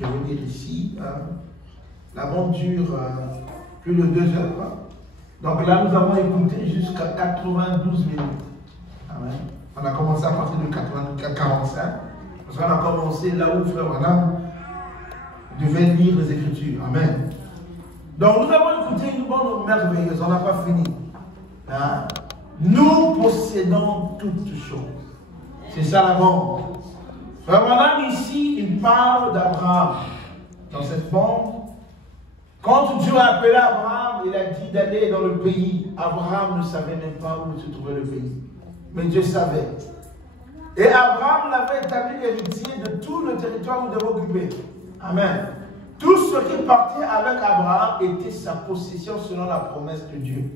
je vais dire ici, la montre dure plus de 2 heures. Donc là, nous avons écouté jusqu'à 92 minutes. Amen. On a commencé à partir de 45. Parce qu'on a commencé là où frère Branham devait lire les Écritures. Amen. Donc nous avons écouté une bonne merveilleuse. On n'a pas fini. Hein? Nous possédons toutes choses. C'est ça la bombe. Frère Branham ici, il parle d'Abraham. Dans cette bombe, quand Dieu a appelé Abraham, il a dit d'aller dans le pays. Abraham ne savait même pas où se trouvait le pays. Mais Dieu savait. Et Abraham l'avait établi héritier de tout le territoire où il devait occuper. Amen. Tout ce qui partait avec Abraham était sa possession selon la promesse de Dieu.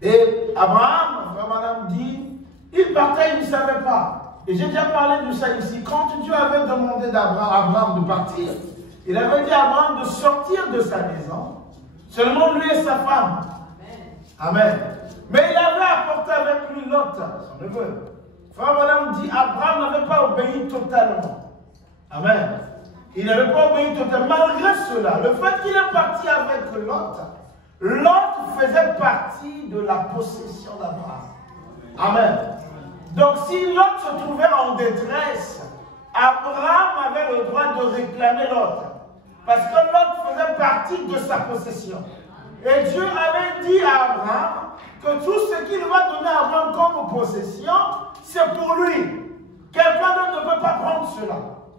Et Abraham, Abraham dit, il partait, il ne savait pas. Et j'ai déjà parlé de ça ici. Quand Dieu avait demandé à Abraham de partir, il avait dit à Abraham de sortir de sa maison, seulement lui et sa femme. Amen. Mais il avait apporté avec lui Lot, son neveu. Frère Abraham dit, Abraham n'avait pas obéi totalement. Amen. Il n'avait pas obéi totalement. Malgré cela, le fait qu'il est parti avec Lot, Lot faisait partie de la possession d'Abraham. Amen. Donc si Lot se trouvait en détresse, Abraham avait le droit de réclamer Lot. Parce que Lot faisait partie de sa possession. Et Dieu avait dit à Abraham que tout ce qu'il va donner à Abraham comme possession, c'est pour lui. Quelqu'un d'autre ne peut pas prendre cela.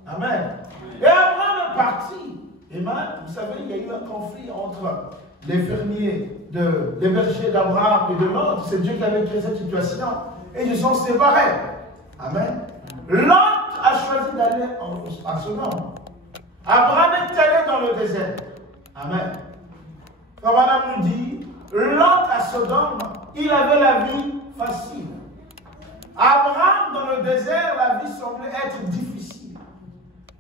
Amen. Et Abraham est parti. Et maintenant, vous savez, il y a eu un conflit entre les fermiers, les bergers d'Abraham et de Lot. C'est Dieu qui avait créé cette situation. Et ils sont séparés. Amen. Lot a choisi d'aller à Sodome. Abraham est allé dans le désert. Amen. Comme Abraham nous dit, Lot à Sodome, il avait la vie facile. Abraham dans le désert, la vie semblait être difficile.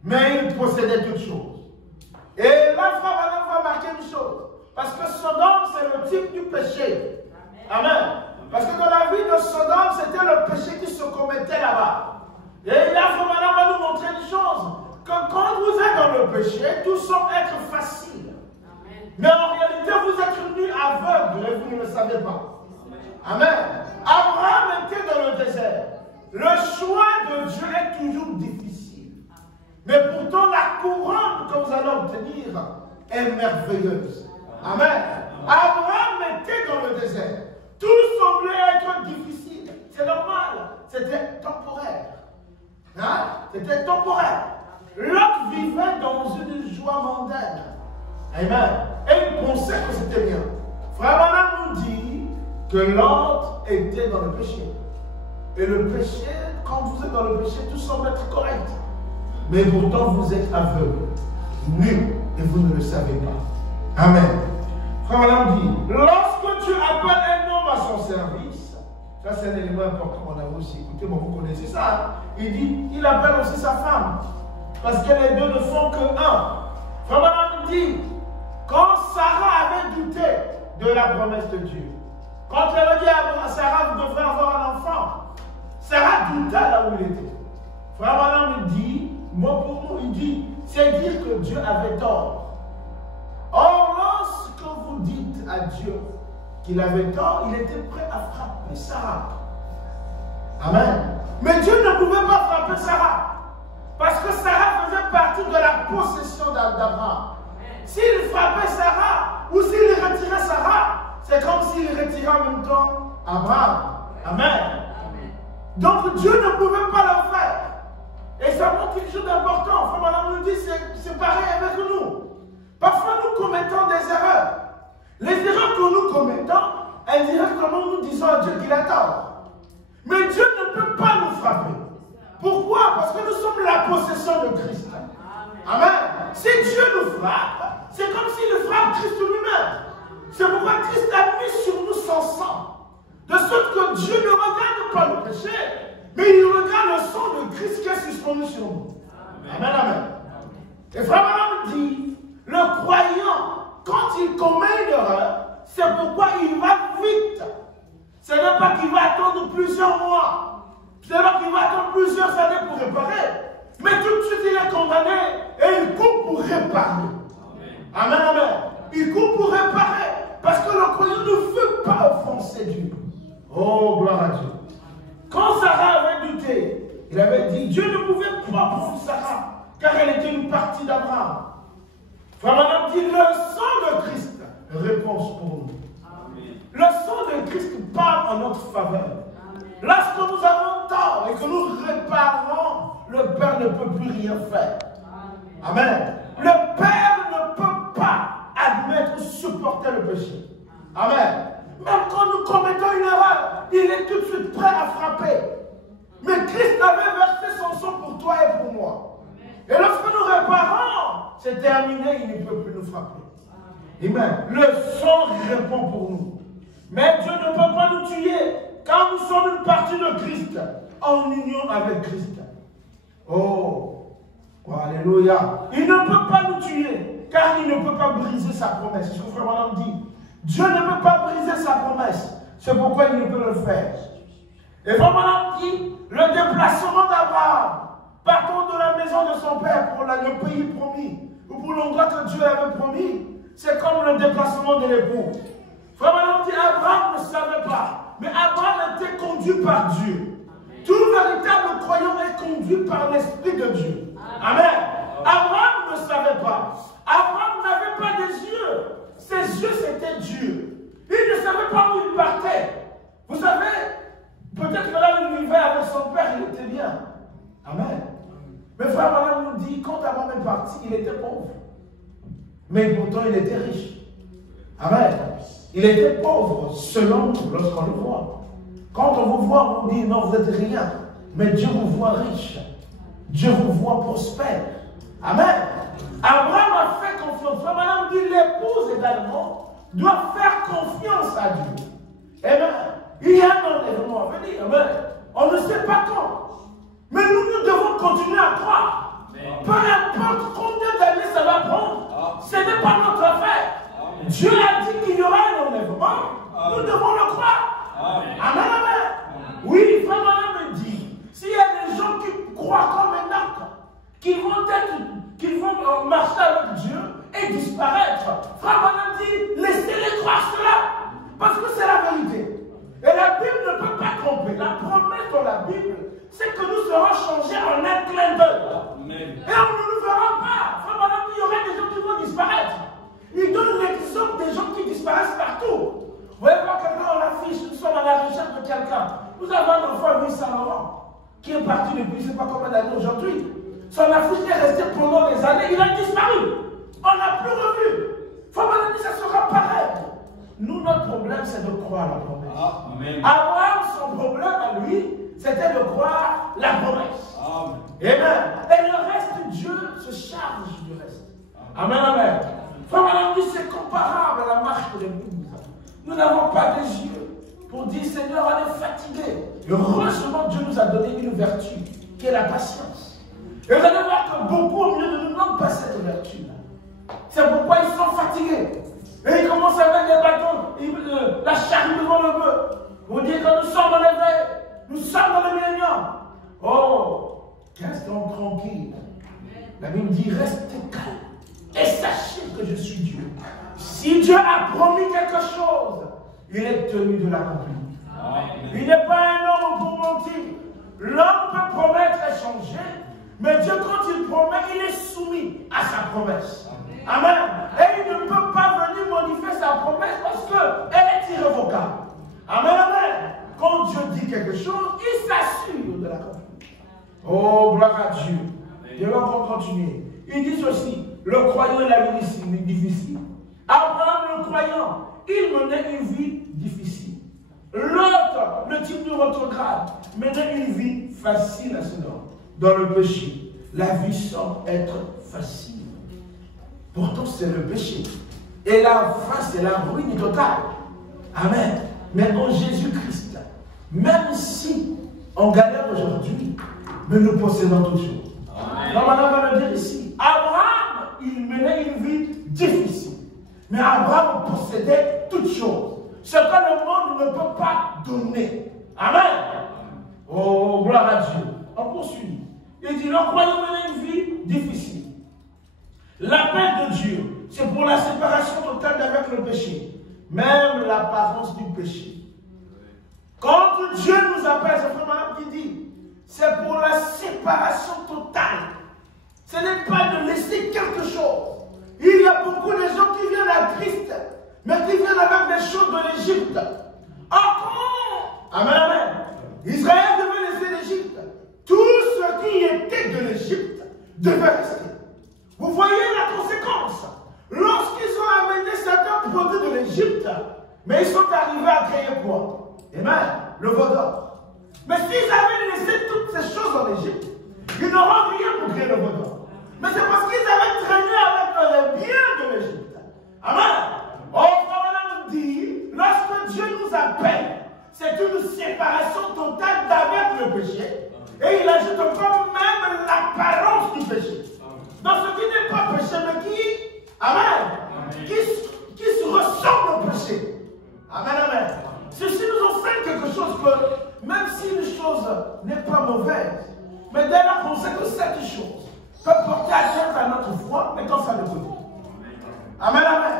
Mais il possédait toutes choses. Et là, frère Abraham va marquer une chose. Parce que Sodome, c'est le type du péché. Amen. Parce que dans la vie de Sodome, c'était le péché qui se commettait là-bas. Et là, frère Abraham va nous montrer une chose. Que quand vous êtes dans le péché, tout semble être facile. Mais en réalité, vous êtes venus aveugles et vous ne le savez pas. Amen. Abraham était dans le désert. Le choix de Dieu est toujours difficile. Mais pourtant, la couronne que vous allez obtenir est merveilleuse. Amen. Abraham était dans le désert. Tout semblait être difficile. C'est normal. C'était temporaire. Hein? C'était temporaire. Lot vivait dans une joie mondaine. Amen. Et il pensait que c'était bien. Frère Branham nous dit que Lot était dans le péché. Et le péché, quand vous êtes dans le péché, tout semble être correct. Mais pourtant, vous êtes aveugle, nu, et vous ne le savez pas. Amen. Frère Branham dit, lorsque tu appelles un homme à son service, ça c'est un élément important qu'on a aussi écouté, mais vous connaissez ça. Hein? Il dit, il appelle aussi sa femme. Parce que les deux ne font que un. Frère Branham dit, quand Sarah avait douté de la promesse de Dieu, quand elle avait dit à Sarah, vous devrez avoir un enfant, Sarah douta là où il était. Frère Branham dit, mot pour mot, il dit, c'est dire que Dieu avait tort. Or, lorsque vous dites à Dieu qu'il avait tort, il était prêt à frapper Sarah. Amen. Mais Dieu ne pouvait pas frapper Sarah. Parce que Sarah faisait partie de la possession d'Abraham. S'il frappait Sarah ou s'il retirait Sarah, c'est comme s'il retirait en même temps Abraham. Amen. Donc Dieu ne pouvait pas le faire. Et ça montre quelque chose d'important. Frère Branham nous dit, c'est pareil avec nous. Parfois nous commettons des erreurs. Les erreurs que nous commettons, indirectement nous disons à Dieu qu'il a tort. Mais Dieu ne peut pas nous frapper. Pourquoi? Parce que nous sommes la possession de Christ. Amen. Si Dieu nous frappe, c'est comme s'il frappe Christ lui-même. C'est pourquoi Christ a mis sur nous son sang. De sorte que Dieu ne regarde pas le péché, mais il regarde le sang de Christ qui est suspendu sur nous. Amen, amen. Et Frère Branham dit, le croyant, quand il commet une erreur, c'est pourquoi il va vite. Ce n'est pas qu'il va attendre plusieurs mois. Ce n'est pas qu'il va attendre plusieurs années pour réparer. Mais tout de suite, il est condamné et il coupe réparer. Amen, amen. Il court pour réparer. Parce que le croyant ne veut pas offenser Dieu. Oh, gloire à Dieu. Quand Sarah avait douté, il avait dit, Dieu ne pouvait pas prendre Sarah, car elle était une partie d'Abraham. Frère Madame dit, le sang de Christ, réponse pour nous. Amen. Le sang de Christ parle en notre faveur. Lorsque nous avons tort et que nous réparons, le Père ne peut plus rien faire. Amen. Le Père ne peut pas admettre ou supporter le péché. Amen. Même quand nous commettons une erreur, il est tout de suite prêt à frapper. Mais Christ avait versé son sang pour toi et pour moi. Et lorsque nous réparons, c'est terminé, il ne peut plus nous frapper. Amen. Le sang répond pour nous. Mais Dieu ne peut pas nous tuer quand nous sommes une partie de Christ, en union avec Christ. Oh, alléluia. Il ne peut pas nous tuer, car il ne peut pas briser sa promesse. C'est ce que Frère Madame dit. Dieu ne peut pas briser sa promesse. C'est pourquoi il ne peut le faire. Et Frère Madame dit, le déplacement d'Abraham, partant de la maison de son père pour le pays promis, ou pour l'endroit que Dieu avait promis, c'est comme le déplacement de l'époux. Frère Madame dit, Abraham ne savait pas. Mais Abraham était conduit par Dieu. Tout véritable croyant est conduit par l'Esprit de Dieu. Amen. Abraham ne savait pas. Abraham n'avait pas des yeux. Ses yeux, c'était Dieu. Il ne savait pas où il partait. Vous savez, peut-être que là où il vivait avec son père, il était bien. Amen. Mais frère Abraham nous dit, quand Abraham est parti, il était pauvre. Mais pourtant, il était riche. Amen. Il était pauvre selon lorsqu'on le voit. Quand on vous voit, on dit non, vous êtes rien. Mais Dieu vous voit riche. Dieu vous voit prospère. Amen. Abraham a fait confiance. Madame dit l'épouse également doit faire confiance à Dieu. Amen. Il y a un enlèvement à venir. Amen. On ne sait pas quand. Mais nous devons continuer à croire. Peu importe combien d'années ça va prendre, ce n'est pas notre affaire. Dieu a dit qu'il y aura un enlèvement. Nous devons le croire. Amen, amen. Oui, Frère Madame me dit, s'il y a des gens qui croient comme un arc, qui vont marcher avec Dieu et disparaître, Frère Madame dit, laissez-les croire cela. Parce que c'est la vérité. Et la Bible ne peut pas tromper. La promesse de la Bible, c'est que nous serons changés en un clin d'œil. Et on ne nous verra pas. Frère Madame dit, il y aura des gens qui vont disparaître. Il donne l'exemple des gens qui disparaissent partout. Vous voyez voir quelqu'un, on affiche, nous sommes à la recherche de quelqu'un. Nous avons un enfant, Louis Saint-Laurent, qui est parti depuis, je ne sais pas combien d'années aujourd'hui. Son affiche est restée pendant des années, il a disparu. On n'a plus revu. Faut me dire, ça sera pareil. Nous, notre problème, c'est de croire la promesse. Abraham, son problème à lui, c'était de croire la promesse. Amen. Et le reste, Dieu se charge du reste. Amen, amen. Frère Madame dit, c'est comparable à la marche de l'épouse. Nous n'avons pas des yeux pour dire, Seigneur, on est fatigué. Heureusement, Dieu nous a donné une vertu, qui est la patience. Et vous allez voir que beaucoup au milieu de nous n'ont pas cette vertu-là. C'est pourquoi ils sont fatigués. Et ils commencent avec des bâtons, la charrue devant le bœuf. Vous dites que nous sommes enlevés, nous sommes dans le millénium. Oh, restons tranquilles. La Bible dit, restez calmes. Et sachez que je suis Dieu. Si Dieu a promis quelque chose, il est tenu de l'accomplir. Il n'est pas un homme pour mentir. L'homme peut promettre et changer, mais Dieu, quand il promet, il est soumis à sa promesse. Amen. Et il ne peut pas venir modifier sa promesse parce qu'elle est irrévocable. Amen, amen. Quand Dieu dit quelque chose, il s'assure de l'accomplir. Oh, gloire à Dieu. Dieu va continuer. Il dit ceci. Le croyant, il a une vie difficile. Abraham, le croyant, il menait une vie difficile. L'autre, le type de retrograde, menait une vie facile à ce nom. Dans le péché, la vie semble être facile. Pourtant, c'est le péché. Et la fin, c'est la ruine totale. Amen. Mais en Jésus-Christ, même si on galère aujourd'hui, mais nous possédons toutes choses. Non, madame va le dire ici. Abraham, il menait une vie difficile. Mais Abraham possédait toutes choses. Ce que le monde ne peut pas donner. Amen. Oh, gloire à Dieu. On poursuit. Il dit, le croyant menait une vie difficile. L'appel de Dieu, c'est pour la séparation totale avec le péché. Même l'apparence du péché. Quand Dieu nous appelle, c'est Frère Branham qui dit, c'est pour la séparation totale. Ce n'est pas de laisser quelque chose. Il y a beaucoup de gens qui viennent à Christ, mais qui viennent avec des choses de l'Égypte. Encore! Amen, amen. Israël devait laisser l'Égypte. Tout ce qui était de l'Égypte devait rester. Vous voyez la conséquence. Lorsqu'ils ont amené certains produits de l'Égypte, mais ils sont arrivés à créer quoi? Amen, le veau d'or. Mais s'ils avaient laissé toutes ces choses en Égypte, ils n'auront rien pour créer le veau d'or. Mais c'est parce qu'ils avaient traîné avec les biens de l'Égypte. Amen. Oh, Frère dit, lorsque Dieu nous appelle, c'est une séparation totale d'avec le péché. Et il ajoute encore même l'apparence du péché. Dans ce qui n'est pas péché, mais qui, amen, qui se ressemble au péché. Amen, amen. Ceci nous enseigne quelque chose que, même si une chose n'est pas mauvaise, mais dès lors qu'on sait que cette chose peut porter atteinte à notre foi, mettons ça de côté. Amen, amen.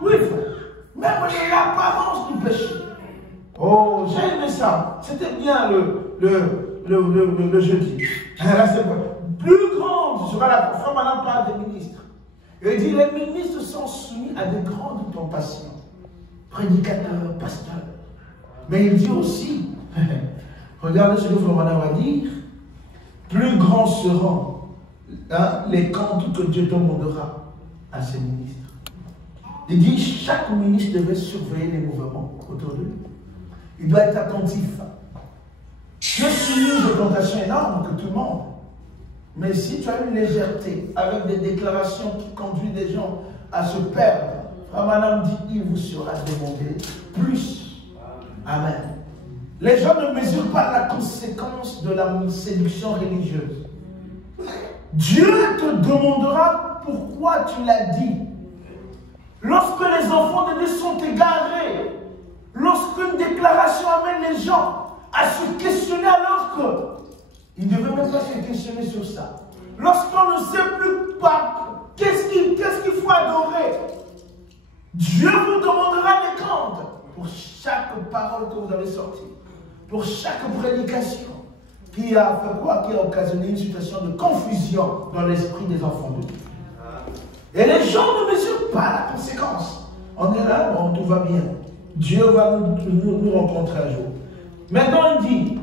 Oui, frère. Même l'apparence du péché. Oh, j'ai aimé ça. C'était bien le jeudi. Là, c'est bon. Plus grande sera la foi, maintenant parle des ministres. Il dit, les ministres sont soumis à de grandes tentations. Prédicateurs, pasteurs. Mais il dit aussi, regardez ce que Frère va dire, plus grands seront les comptes que Dieu demandera à ses ministres. Il dit, chaque ministre devait surveiller les mouvements autour de lui. Il doit être attentif. Dieu soumise aux tentations énormes que tout le monde. Mais si tu as une légèreté avec des déclarations qui conduisent les gens à se perdre, Frère Branham dit, il vous sera demandé plus. Amen. Les gens ne mesurent pas la conséquence de la séduction religieuse. Dieu te demandera pourquoi tu l'as dit. Lorsque les enfants de Dieu sont égarés, lorsqu'une déclaration amène les gens à se questionner alors qu'ils ne devaient même pas se questionner sur ça. Lorsqu'on ne sait plus pas qu'est-ce qu'il faut adorer, Dieu vous demandera des comptes pour chaque parole que vous avez sortie, pour chaque prédication qui a fait quoi? Qui a occasionné une situation de confusion dans l'esprit des enfants de Dieu. Et les gens ne mesurent pas la conséquence. On est là, bon, tout va bien. Dieu va nous rencontrer un jour. Maintenant, il dit,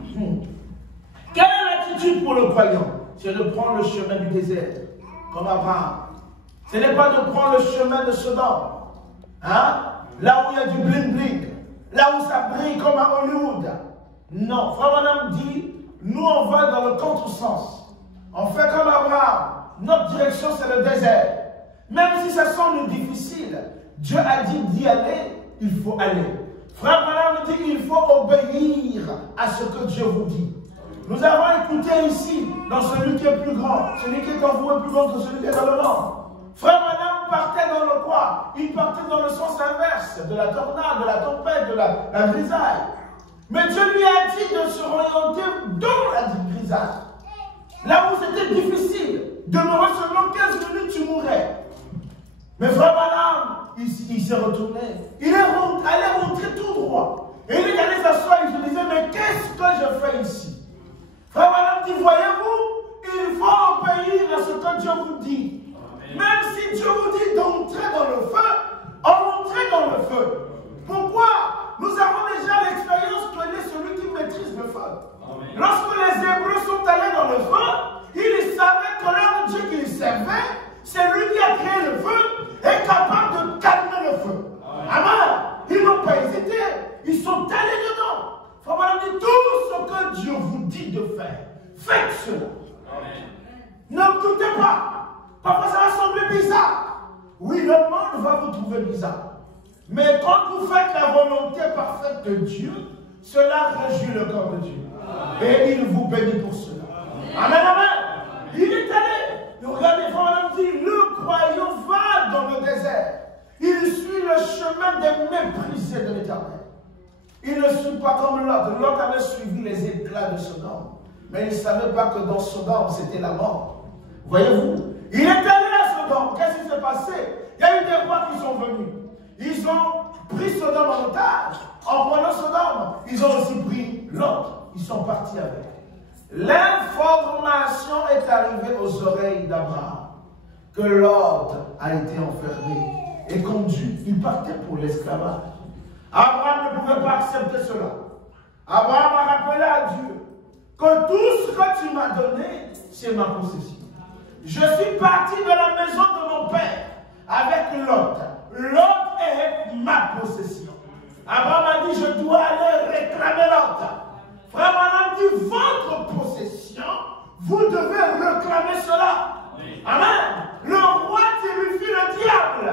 quelle est l'attitude pour le croyant? C'est de prendre le chemin du désert, comme Abraham. Ce n'est pas de prendre le chemin de Sodome. Hein? Là où il y a du bling-bling. Là où ça brille comme à Hollywood. Non, Frère Branham dit, nous on va dans le contresens. On fait comme Abraham. Notre direction c'est le désert. Même si ça semble difficile, Dieu a dit d'y aller, il faut aller. Frère Branham dit qu'il faut obéir à ce que Dieu vous dit. Nous avons écouté ici, dans celui qui est plus grand, celui qui est en vous est plus grand que celui qui est dans le monde. Frère Branham partait dans le quoi? Il partait dans le sens inverse, de la tornade, de la tempête, de la grisaille. Mais Dieu lui a dit de se orienter dans la grisaille. Là où c'était difficile, demeurer seulement 15 minutes, tu mourrais. Mais Frère Branham, il s'est retourné. Il est allé rentrer tout droit. Et il est allé s'asseoir et se disait, mais qu'est-ce que je fais ici? Frère Branham dit, voyez-vous, il faut obéir à ce que Dieu vous dit. Amen. Même si Dieu vous dit d'entrer dans le feu, entrez dans le feu. Pourquoi? Nous avons déjà l'expérience qu'il est celui qui maîtrise le feu. Amen. Lorsque les Hébreux sont allés dans le feu, ils savaient que leur Dieu qu'ils servaient, c'est lui qui a créé le feu, est capable de calmer le feu. Amen. Ils n'ont pas hésité. Ils sont allés dedans. Il faut dire tout ce que Dieu vous dit de faire. Faites cela. Amen. Ne doutez pas. Parfois ça va sembler bizarre. Oui, le monde va vous trouver bizarre. Mais quand vous faites la volonté parfaite de Dieu, cela réjouit le corps de Dieu. Amen. Et il vous bénit pour cela. Amen, amen. Il est allé. Regardez, Frère dit, le croyant va dans le désert. Il suit le chemin des méprisés de l'Éternel. Il ne suit pas comme l'autre. L'autre avait suivi les éclats de Sodome. Mais il ne savait pas que dans Sodome, c'était la mort. Voyez-vous? Il est allé à Sodome. Qu'est-ce qu'il passé. Il y a eu des rois qui sont venus. Ils ont pris Sodome en otage. En prenant Sodome, ils ont aussi pris Lot. Ils sont partis avec. L'information est arrivée aux oreilles d'Abraham que Lot a été enfermé et conduit. Il partait pour l'esclavage. Abraham ne pouvait pas accepter cela. Abraham a rappelé à Dieu que tout ce que tu m'as donné, c'est ma possession. Je suis parti de la maison de mon père avec Lot. Lot est ma possession. Abraham a dit, je dois aller réclamer Lot. Frère Branham dit, votre possession, vous devez réclamer cela. Amen. Le roi terrifie le diable.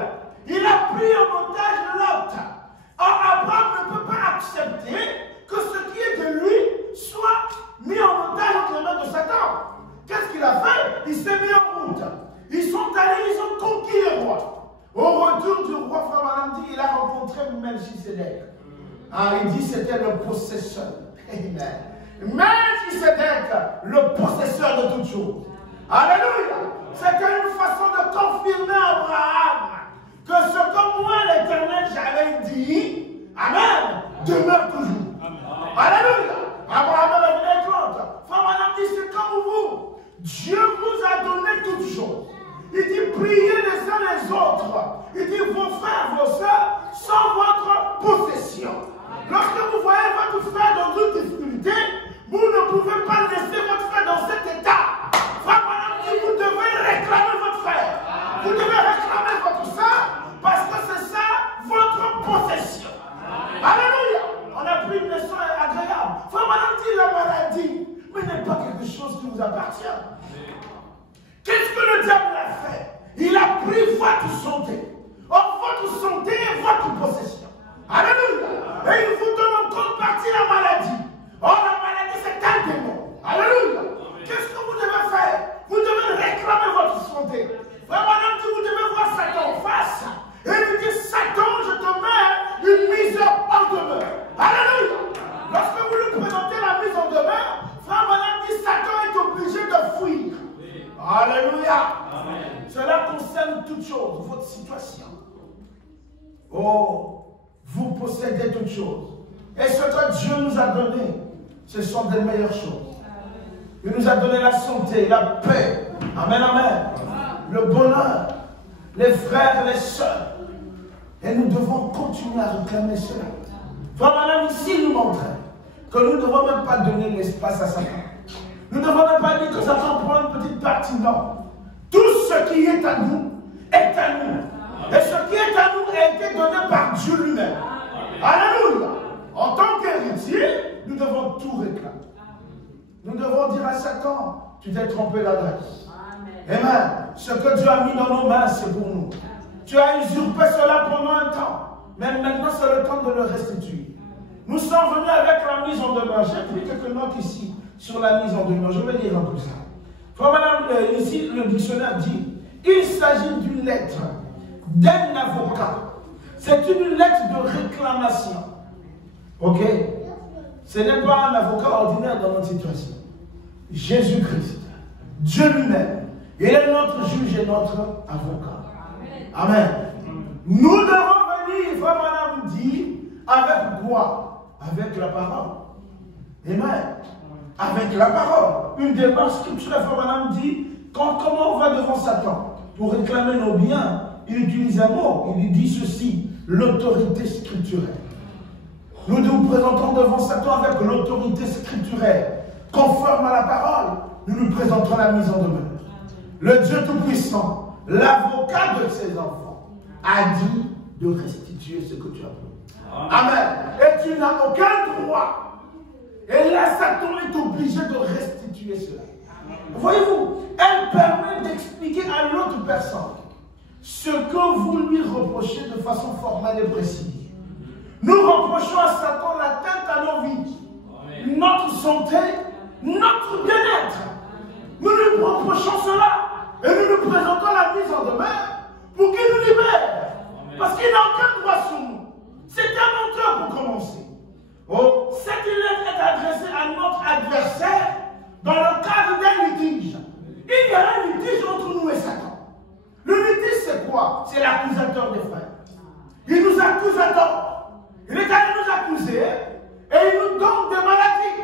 Il a pris en otage Lot. Or, Abraham ne peut pas accepter que ce qui est de lui soit mis en otage entre les mains de Satan. Qu'est-ce qu'il a fait? Il s'est mis en route. Ils sont allés, ils ont conquis le roi. Au retour du roi, Frère Branham dit, il a rencontré Melchisedec. Il dit c'était le possesseur. Amen. Melchisedec, le possesseur de toutes choses. Alléluia. C'était une façon de confirmer à Abraham que ce que moi, l'Éternel, j'avais dit, Amen, demeure toujours. Amen. Alléluia. Abraham avait une compte. Frère Branham dit, c'est comme vous. Dieu vous a donné toutes choses. Il dit, priez les uns les autres. Il dit, vos frères, vos soeurs sont votre possession. Lorsque vous voyez votre frère dans une difficulté, vous ne pouvez pas laisser votre frère dans cet état. Frère Branham dit, vous devez réclamer votre frère. Vous devez réclamer votre soeur parce que c'est ça votre possession. Alléluia. On a pris une leçon agréable. Frère Branham dit, la maladie, mais n'est pas quelque chose qui vous appartient. Qu'est-ce que le diable a fait? Il a pris votre santé. Or, votre santé est votre possession. Alléluia. Et il vous donne en contrepartie la maladie. Or, la maladie, c'est un démon. Alléluia. Qu'est-ce que vous devez faire? Vous devez réclamer votre santé. Vraiment, vous devez voir Satan en face. Et lui dire, Satan, je te mets une mise en demeure. Alléluia. Lorsque vous lui présentez la mise en demeure, Frère Branham dit, Satan est obligé de fuir. Alléluia. Amen. Cela concerne toutes choses, votre situation. Oh, vous possédez toutes choses. Et ce que Dieu nous a donné, ce sont des meilleures choses. Il nous a donné la santé, la paix. Amen, amen. Le bonheur, les frères, les sœurs. Et nous devons continuer à réclamer cela. Frère Branham ici nous montre que nous ne devons même pas donner l'espace à Satan. Nous ne devons même pas dire que Satan prend une petite partie. Non. Tout ce qui est à nous est à nous. Et ce qui est à nous a été donné par Dieu lui-même. Alléluia. En tant qu'héritier, nous devons tout réclamer. Nous devons dire à Satan, tu t'es trompé d'adresse. Amen. Ce que Dieu a mis dans nos mains, c'est pour nous. Tu as usurpé cela pendant un temps. Mais maintenant, c'est le temps de le restituer. Nous sommes venus avec la mise en demeure. J'ai pris quelques notes ici sur la mise en demeure. Je vais lire un peu ça. Madame, ici, le dictionnaire dit, il s'agit d'une lettre d'un avocat. C'est une lettre de réclamation. Ok? Ce n'est pas un avocat ordinaire dans notre situation. Jésus-Christ, Dieu lui-même, il est notre juge et notre avocat. Amen. Nous devons venir, Frère Branham dit, avec quoi? Avec la parole. Amen. Avec la parole. Une démarche scripturelle, Frère Branham dit, comment on va devant Satan pour réclamer nos biens, il utilise un mot, il dit ceci, l'autorité scripturelle. Nous nous présentons devant Satan avec l'autorité scripturelle. Conforme à la parole, nous nous présentons la mise en demeure. Le Dieu Tout-Puissant, l'avocat de ses enfants, a dit de restituer ce que tu as pris. Amen. Et tu n'as aucun droit. Et là, Satan est obligé de restituer cela. Voyez-vous, elle permet d'expliquer à l'autre personne ce que vous lui reprochez de façon formelle et précise. Nous reprochons à Satan l'atteinte à nos vies, notre santé, notre bien-être. Nous lui reprochons cela et nous nous présentons la mise en demeure pour qu'il nous libère. Parce qu'il n'a aucun droit sur nous. C'est un menteur pour commencer. Oh, cette lettre est adressée à notre adversaire dans le cadre d'un litige. Il y a un litige entre nous et Satan. Le litige, c'est quoi? quoi? C'est l'accusateur des frères. Il nous accuse à tort. Il est allé nous accuser et il nous donne des maladies,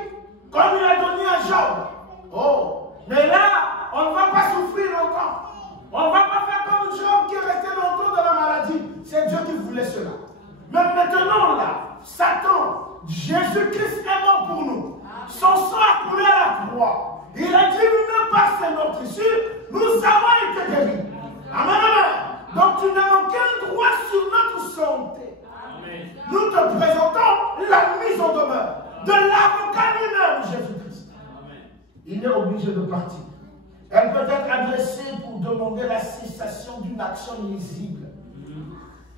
comme il a donné à Job. Oh, mais là, on ne va pas souffrir longtemps. On ne va pas faire comme Job qui est resté longtemps dans la maladie. C'est Dieu qui voulait cela. Mais maintenant, là, Satan, Jésus-Christ est mort pour nous. Son sang a coulé à la croix. Il a dit, même par notre issue, nous avons été guéris. Amen, amen. Donc tu n'as aucun droit sur notre santé. Amen. Nous te présentons la mise en demeure de l'avocat lui-même, Jésus-Christ. Il est obligé de partir. Elle peut être adressée pour demander la cessation d'une action nuisible.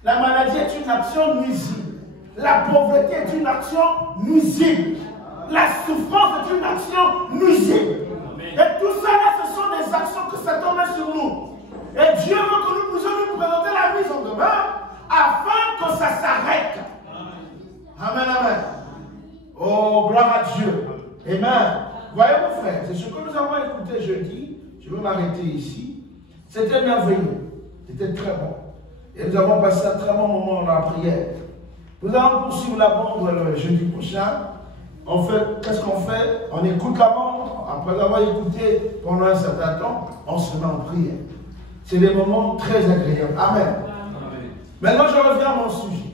La maladie est une action nuisible. La pauvreté est une action nuisible. La souffrance est une action nuisible. Et tout ça là, ce sont des actions que Satan met sur nous. Et Dieu veut que nous puissions nous présenter la mise en demeure afin que ça s'arrête. Amen, amen. Oh, gloire à Dieu. Amen. Voyez mon frère, c'est ce que nous avons écouté jeudi. Je vais m'arrêter ici. C'était merveilleux. C'était très bon. Et nous avons passé un très bon moment dans la prière. Nous allons poursuivre la bande le jeudi prochain. En fait, qu'est-ce qu'on fait? On écoute la bande. Après l'avoir écouté pendant un certain temps, on se met en prière. C'est des moments très agréables. Amen. Amen. Maintenant, je reviens à mon sujet.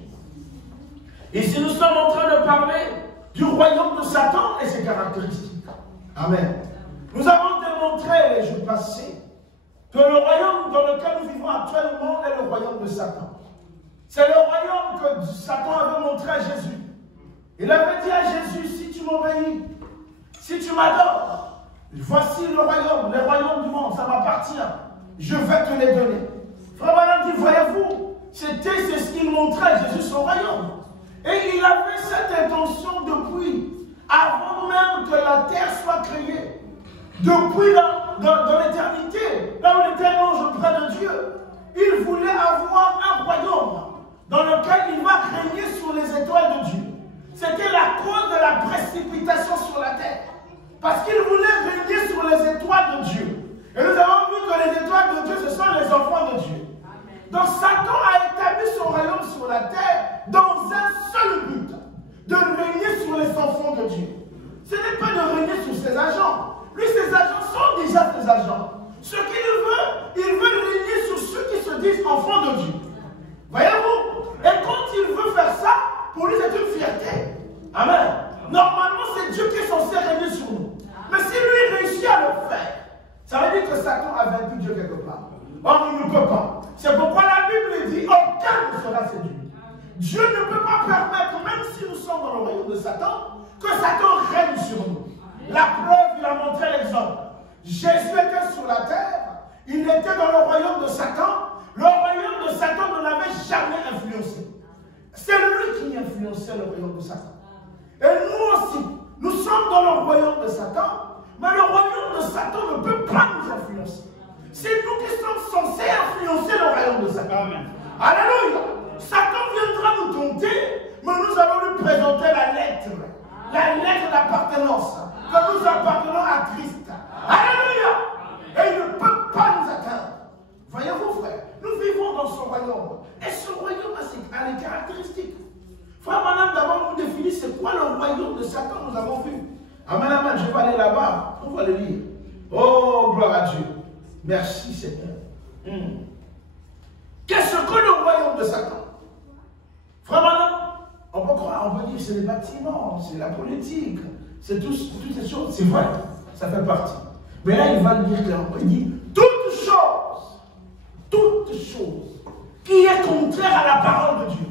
Ici, nous sommes en train de parler du royaume de Satan et ses caractéristiques. Amen. Nous avons démontré les jours passés que le royaume dans lequel nous vivons actuellement est le royaume de Satan. C'est le royaume que Satan avait montré à Jésus. Il avait dit à Jésus, si tu m'obéis, si tu m'adores, voici le royaume, les royaumes du monde, ça m'appartient. Je vais te les donner. Frère Branham dit, voyez-vous, c'est ce qu'il montrait à Jésus son royaume. Et il avait cette intention depuis, avant même que la terre soit créée. Depuis dans l'éternité, là où il était ange auprès de Dieu, il voulait avoir un royaume dans lequel il va régner sur les étoiles de Dieu. C'était la cause de la précipitation sur la terre. Parce qu'il voulait régner sur les étoiles de Dieu. Et nous avons vu que les étoiles de Dieu, ce sont les enfants de Dieu. Donc Satan a établi son royaume sur la terre dans un seul but, de régner sur les enfants de Dieu. Ce n'est pas de régner sur ses agents. Lui, ses agents sont déjà ses agents. Ce qu'il veut, il veut régner sur ceux qui se disent enfants de Dieu. Voyez-vous? Et quand il veut faire ça, pour lui, c'est une fierté. Amen. Normalement, c'est Dieu qui est censé régner sur nous. Mais si lui réussit à le faire, ça veut dire que Satan a vaincu Dieu quelque part. Or, il ne peut pas. C'est pourquoi la Bible dit, aucun ne sera séduit. Dieu ne peut pas permettre, même si nous sommes dans le royaume de Satan, que Satan règne sur nous. La preuve, il a montré l'exemple. Jésus était sur la terre, il était dans le royaume de Satan. Le royaume de Satan ne l'avait jamais influencé. C'est lui qui influençait le royaume de Satan. Et nous aussi, nous sommes dans le royaume de Satan, mais le royaume de Satan ne peut pas nous influencer. C'est nous qui sommes censés influencer le royaume de Satan. Amen. Alléluia. Satan viendra nous tenter, mais nous allons lui présenter la lettre d'appartenance, que nous appartenons à Christ. Alléluia. Et il ne peut pas nous atteindre. Voyez-vous, frère, nous vivons dans son royaume. Et ce royaume a des caractéristiques. Frère, madame, d'abord nous définir c'est quoi le royaume de Satan, nous avons vu. Amen, amen, je vais aller là-bas, on va le lire. Oh, gloire à Dieu. Merci Seigneur. Qu'est-ce que le royaume de Satan? Frère, madame, on peut croire, on peut dire c'est les bâtiments, c'est la politique, c'est toutes ces choses, c'est vrai, ça fait partie. Mais là, il va le dire clairement, il dit toute chose qui est contraire à la parole de Dieu.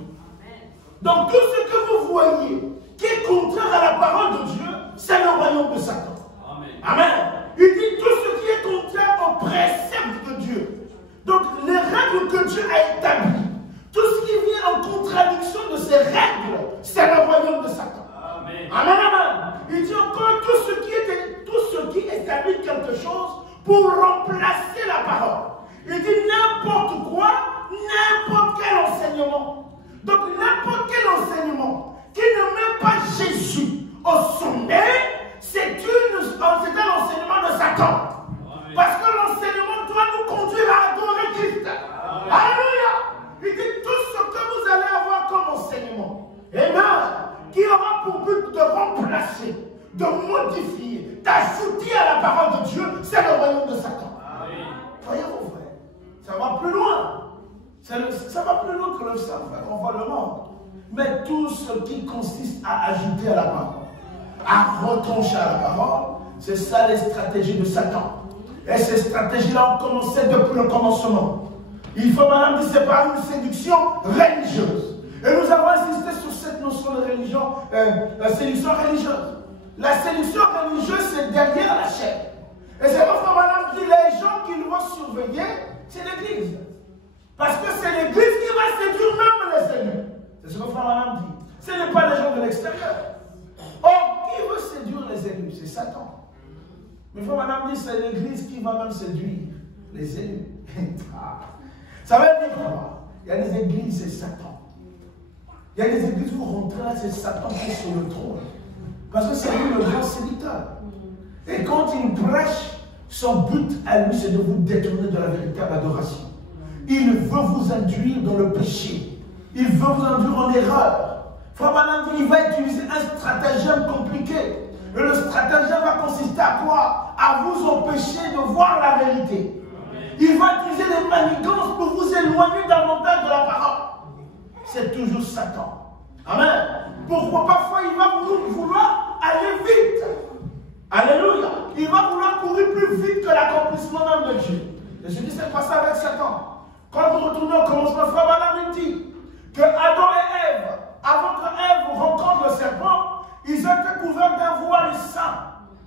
Donc tout ce que vous voyez qui est contraire à la parole de Dieu, c'est le royaume de Satan. Amen. Amen. Il dit tout ce qui est contraire aux préceptes de Dieu. Donc les règles que Dieu a établies, tout ce qui vient en contradiction de ces règles, c'est le royaume de Satan. Amen. Amen, amen. Il dit encore tout ce qui établit quelque chose pour remplacer la parole. Il dit n'importe quoi, n'importe quel enseignement. Donc n'importe quel enseignement qui ne met pas Jésus au sommet, c'est un enseignement de Satan. Amen. Parce que l'enseignement doit nous conduire à adorer Christ. Alléluia. Il dit tout ce que vous allez avoir comme enseignement. Amen. Qui aura pour but de remplacer, de modifier, d'ajouter à la parole de Dieu, c'est le royaume de Satan. Voyez-vous, frère, ça va plus loin. Ça va plus loin que le sang, frère. On va le monde. Mais tout ce qui consiste à ajouter à la parole, à retrancher à la parole, c'est ça les stratégies de Satan. Et ces stratégies-là ont commencé depuis le commencement. Il faut maintenant dire, c'est pas une séduction religieuse. Et nous avons insisté sur cette notion de religion, la séduction religieuse. La séduction religieuse, c'est derrière la chair. Et c'est pourquoi madame dit, les gens qui vont surveiller, c'est l'église. Parce que c'est l'église qui va séduire même les élus. C'est ce que frère madame dit. Ce n'est pas les gens de l'extérieur. Or, qui veut séduire les élus? C'est Satan. Mais frère madame dit, c'est l'église qui va même séduire les élus. Ça veut dire quoi? Il y a des églises, c'est Satan. Il y a des églises où vous rentrez là, c'est Satan qui est sur le trône. Parce que c'est lui le grand séducteur. Et quand il prêche, son but à lui, c'est de vous détourner de la véritable adoration. Il veut vous induire dans le péché. Il veut vous induire en erreur. Frère Branham dit, il va utiliser un stratagème compliqué. Et le stratagème va consister à quoi? À vous empêcher de voir la vérité. Il va utiliser des manigances pour vous éloigner davantage de la parole. C'est toujours Satan. Amen. Pourquoi parfois il va vouloir aller vite. Alléluia. Il va vouloir courir plus vite que l'accomplissement même de Dieu. Et ce qui s'est passé avec Satan. Quand vous retournez au commencement, frère Branham dit que Adam et Ève, avant que Ève rencontre le serpent, ils étaient couverts d'un voile saint,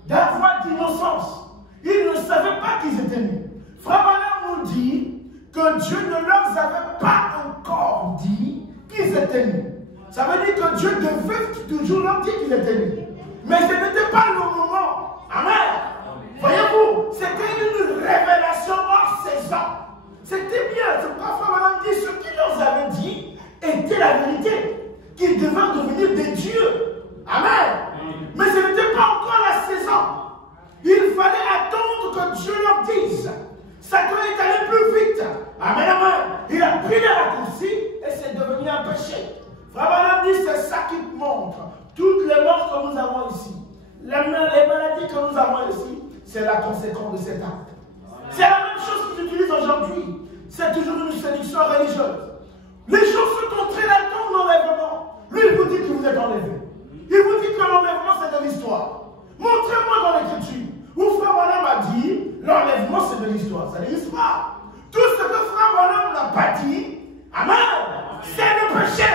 d'un voile d'innocence. Ils ne savaient pas qu'ils étaient nus. Frère Branham nous dit que Dieu ne leur avait pas encore dit qu'ils étaient nus. Ça veut dire que Dieu devait toujours leur dire qu'ils étaient nus. Mais ce n'était pas le moment. Amen. Voyez-vous, c'était une révélation hors saison. C'était bien. C'est pourquoi Frère Branham dit ce qu'il leur avait dit était la vérité. Qu'ils devaient devenir des dieux. Amen. Mais ce n'était pas encore la saison. Il fallait attendre que Dieu leur dise. Satan est allé plus vite. Amen, amen. Il a pris les raccourcis et c'est devenu un péché. Frère Branham dit, c'est ça qui montre. Toutes les morts que nous avons ici, les maladies que nous avons ici, c'est la conséquence de cet acte. C'est la même chose qu'ils utilisent aujourd'hui. C'est toujours une séduction religieuse. Les gens sont en train d'attendre l'enlèvement. Lui, il vous dit que vous êtes enlevé. Il vous dit que l'enlèvement, c'est de l'histoire. Montrez-moi dans l'écriture où Frère Branham a dit, l'enlèvement, c'est de l'histoire. Ça n'existe pas. Tout ce que Frère Branham n'a pas dit, amen, c'est le péché.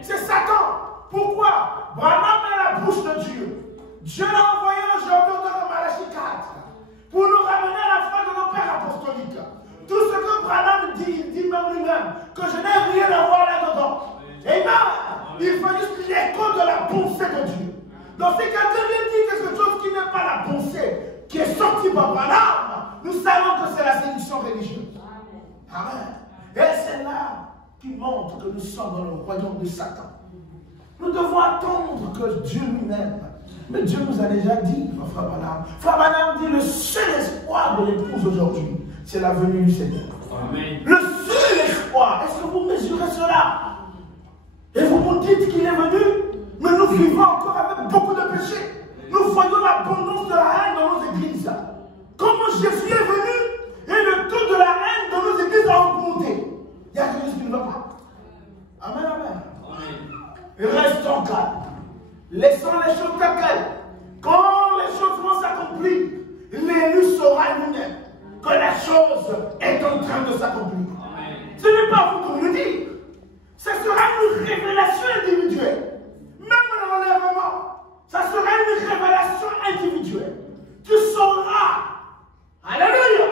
C'est Satan. Pourquoi? Branham est la bouche de Dieu. Dieu l'a envoyé aujourd'hui dans Malachie 4 pour nous ramener à la foi de nos pères apostoliques. Tout ce que Branham dit, il dit même lui-même que je n'ai rien à voir là-dedans. Amen. Il faut juste l'écho de la pensée de Dieu. Donc si quelqu'un vient dire quelque chose qui n'est pas la pensée qui est sortie par Branham, nous savons que c'est la séduction religieuse. Amen. Et c'est là qui montre que nous sommes dans le royaume de Satan. Nous devons attendre que Dieu nous-même. Mais Dieu nous a déjà dit, Frère Branham. Frère Branham dit le seul espoir de l'épouse aujourd'hui, c'est la venue du Seigneur. Amen. Le seul espoir. Est-ce que vous mesurez cela? Et vous vous dites qu'il est venu, mais nous vivons encore avec beaucoup de péchés. Nous voyons l'abondance de la haine dans nos églises. Comment Jésus est venu et le taux de la haine dans nos églises a augmenté. Il y a quelque chose qui ne va pas. Amen, amen. Restons calmes. Laissons les choses telles quelles. Quand les choses vont s'accomplir, l'élu saura lui-même que la chose est en train de s'accomplir. Ce n'est pas vous qui nous le dites. Ce sera une révélation individuelle. Même l'enlèvement, ça sera une révélation individuelle. Tu sauras. Alléluia.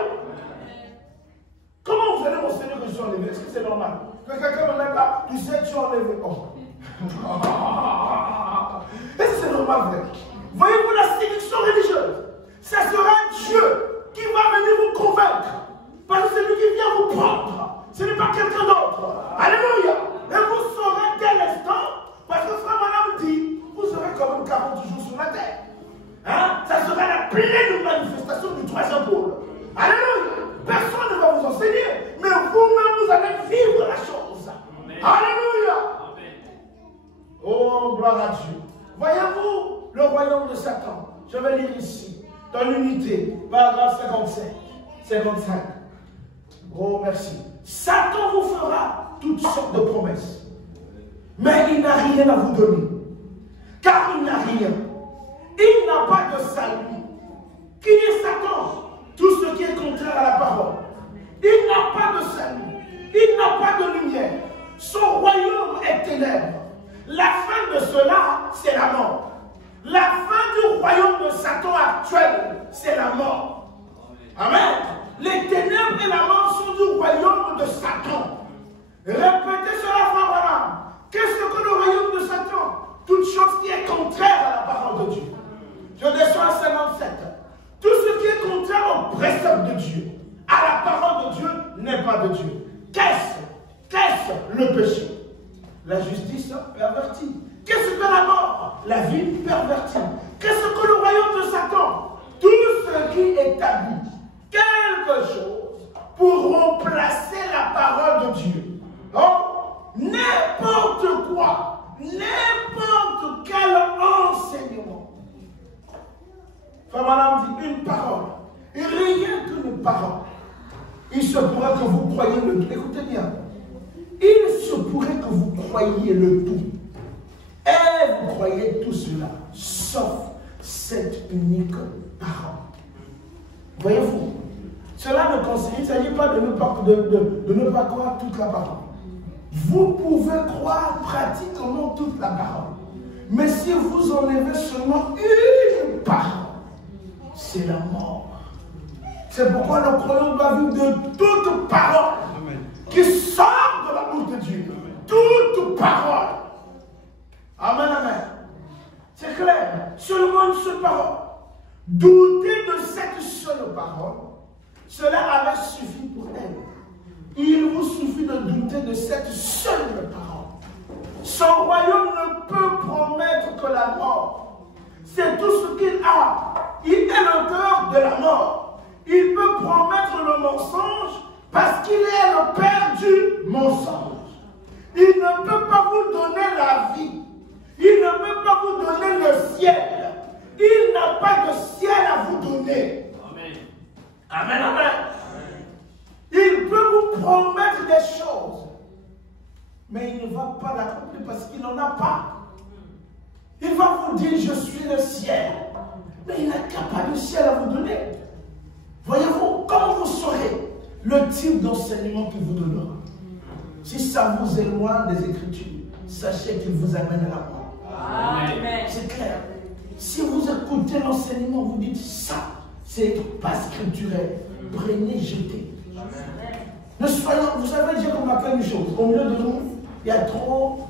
Comment vous allez m'enseigner que je suis enlevé? Est-ce que c'est normal? Que quelqu'un me lève là, tu sais, tu es enlevé. Oh. Est-ce que c'est normal, frère? Voyez-vous la séduction religieuse? Ce sera Dieu qui va venir vous convaincre. Parce que c'est lui qui vient vous prendre. Ce n'est pas quelqu'un d'autre. Alléluia. Et vous saurez dès l'instant, parce que Frère Branham dit, vous serez quand même 40 jours sur la terre. Hein? Ça sera la pleine manifestation du troisième pôle. Alléluia. Personne ne va vous enseigner, mais vous-même, vous allez vivre dans l'unité, paragraphe 55. Oh, merci. Satan vous fera toutes sortes de promesses. Mais il n'a rien à vous donner. Car il n'a rien. Il n'a pas de salut. Qui est Satan? Tout ce qui est contraire à la parole. Il n'a pas de salut. Il n'a pas de lumière. Son royaume est ténèbres. La fin de cela, c'est la mort. La fin du royaume de Satan actuel, c'est la mort. Amen. Les ténèbres et la mort sont du royaume de Satan. Répétez cela, frère Branham. Qu'est-ce que le royaume de Satan? Toute chose qui est contraire à la parole de Dieu. Je descends à 57. Tout ce qui est contraire au précepte de Dieu, à la parole de Dieu, n'est pas de Dieu. Qu'est-ce le péché? La justice pervertie. Qu'est-ce que la mort? La vie pervertie. Qu'est-ce que le royaume de Satan? Tout ce qui établit quelque chose pour remplacer la parole de Dieu. Donc, n'importe quoi, n'importe quel enseignement. Frère Madame dit une parole, et rien qu'une parole. Il se pourrait que vous croyiez le tout. Écoutez bien. Il se pourrait que vous croyiez le tout. Et vous croyez tout cela, sauf cette unique parole. Voyez-vous, cela ne conseille, il ne s'agit pas de ne pas croire toute la parole. Vous pouvez croire pratiquement toute la parole. Mais si vous enlevez seulement une parole, c'est la mort. C'est pourquoi le croyant doit vivre de toute parole qui sort de la bouche de Dieu. Toute parole. Amen, amen. C'est clair. Seulement une seule parole. Douter de cette seule parole, cela avait suffi pour elle. Il vous suffit de douter de cette seule parole. Son royaume ne peut promettre que la mort. C'est tout ce qu'il a. Il est l'auteur de la mort. Il peut promettre le mensonge parce qu'il est le père du mensonge. Il ne peut pas vous donner la vie. Il ne peut pas vous donner le ciel. Il n'a pas de ciel à vous donner. Amen. Amen, amen. Il peut vous promettre des choses, mais il ne va pas l'accomplir parce qu'il n'en a pas. Il va vous dire, je suis le ciel, mais il n'a pas de ciel à vous donner. Voyez-vous, comment vous saurez le type d'enseignement qu'il vous donnera? Si ça vous éloigne des Écritures, sachez qu'il vous amène à la mort. Amen. C'est clair. Si vous écoutez l'enseignement, vous dites ça, c'est pas scripturel. Prenez, jetez. Ne soyons, vous savez, j'ai remarqué une chose. Au milieu de nous, il y a trop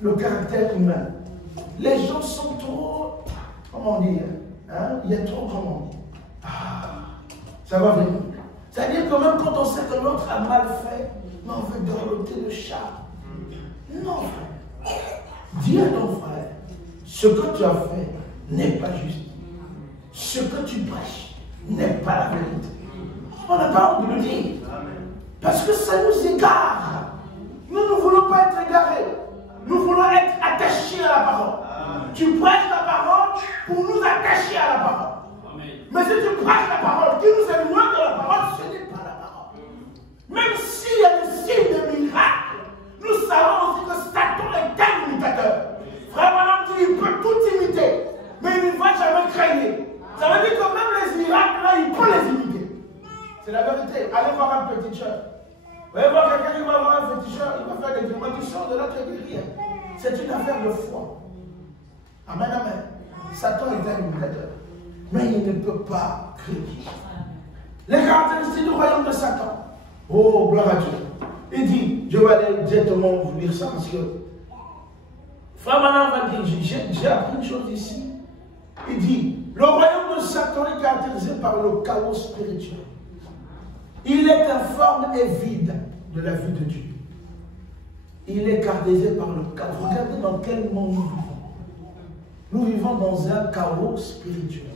le caractère humain. Les gens sont trop, comment dire, hein? Il y a trop, comment dire. Ça va venir. C'est-à-dire que même quand on sait que l'autre a mal fait, mais on veut dorloter le chat. Non, frère. Dis à ton frère, ce que tu as fait n'est pas juste. Ce que tu prêches n'est pas la vérité. On n'a pas honte de le dire. Parce que ça nous égare. Nous ne voulons pas être égarés. Nous voulons être attachés à la parole. Tu prêches la parole pour nous attacher à la parole. Mais si tu prêches la parole qui nous éloigne de la parole, ce n'est pas la parole. Même s'il y a des signes de miracles, nous savons aussi que Satan est un imitateur. Frère Madame dit il peut tout imiter, mais il ne va jamais créer. Ça veut dire que même les miracles, là, il peut les imiter. C'est la vérité. Allez voir un féticheur. Vous allez voir quelqu'un qui va voir un féticheur, il va faire des démons, tu sors de là, tu es guéri. C'est une affaire de foi. Amen, amen. Satan est un imitateur. Mais il ne peut pas créer. Les caractéristiques du royaume de Satan. Oh, gloire à Dieu. Il dit, je vais aller directement vous lire ça parce que Frère Manan va dire, j'ai appris une chose ici. Il dit, le royaume de Satan est caractérisé par le chaos spirituel. Il est informe et vide de la vie de Dieu. Il est caractérisé par le chaos. Regardez dans quel monde nous vivons. Nous vivons dans un chaos spirituel.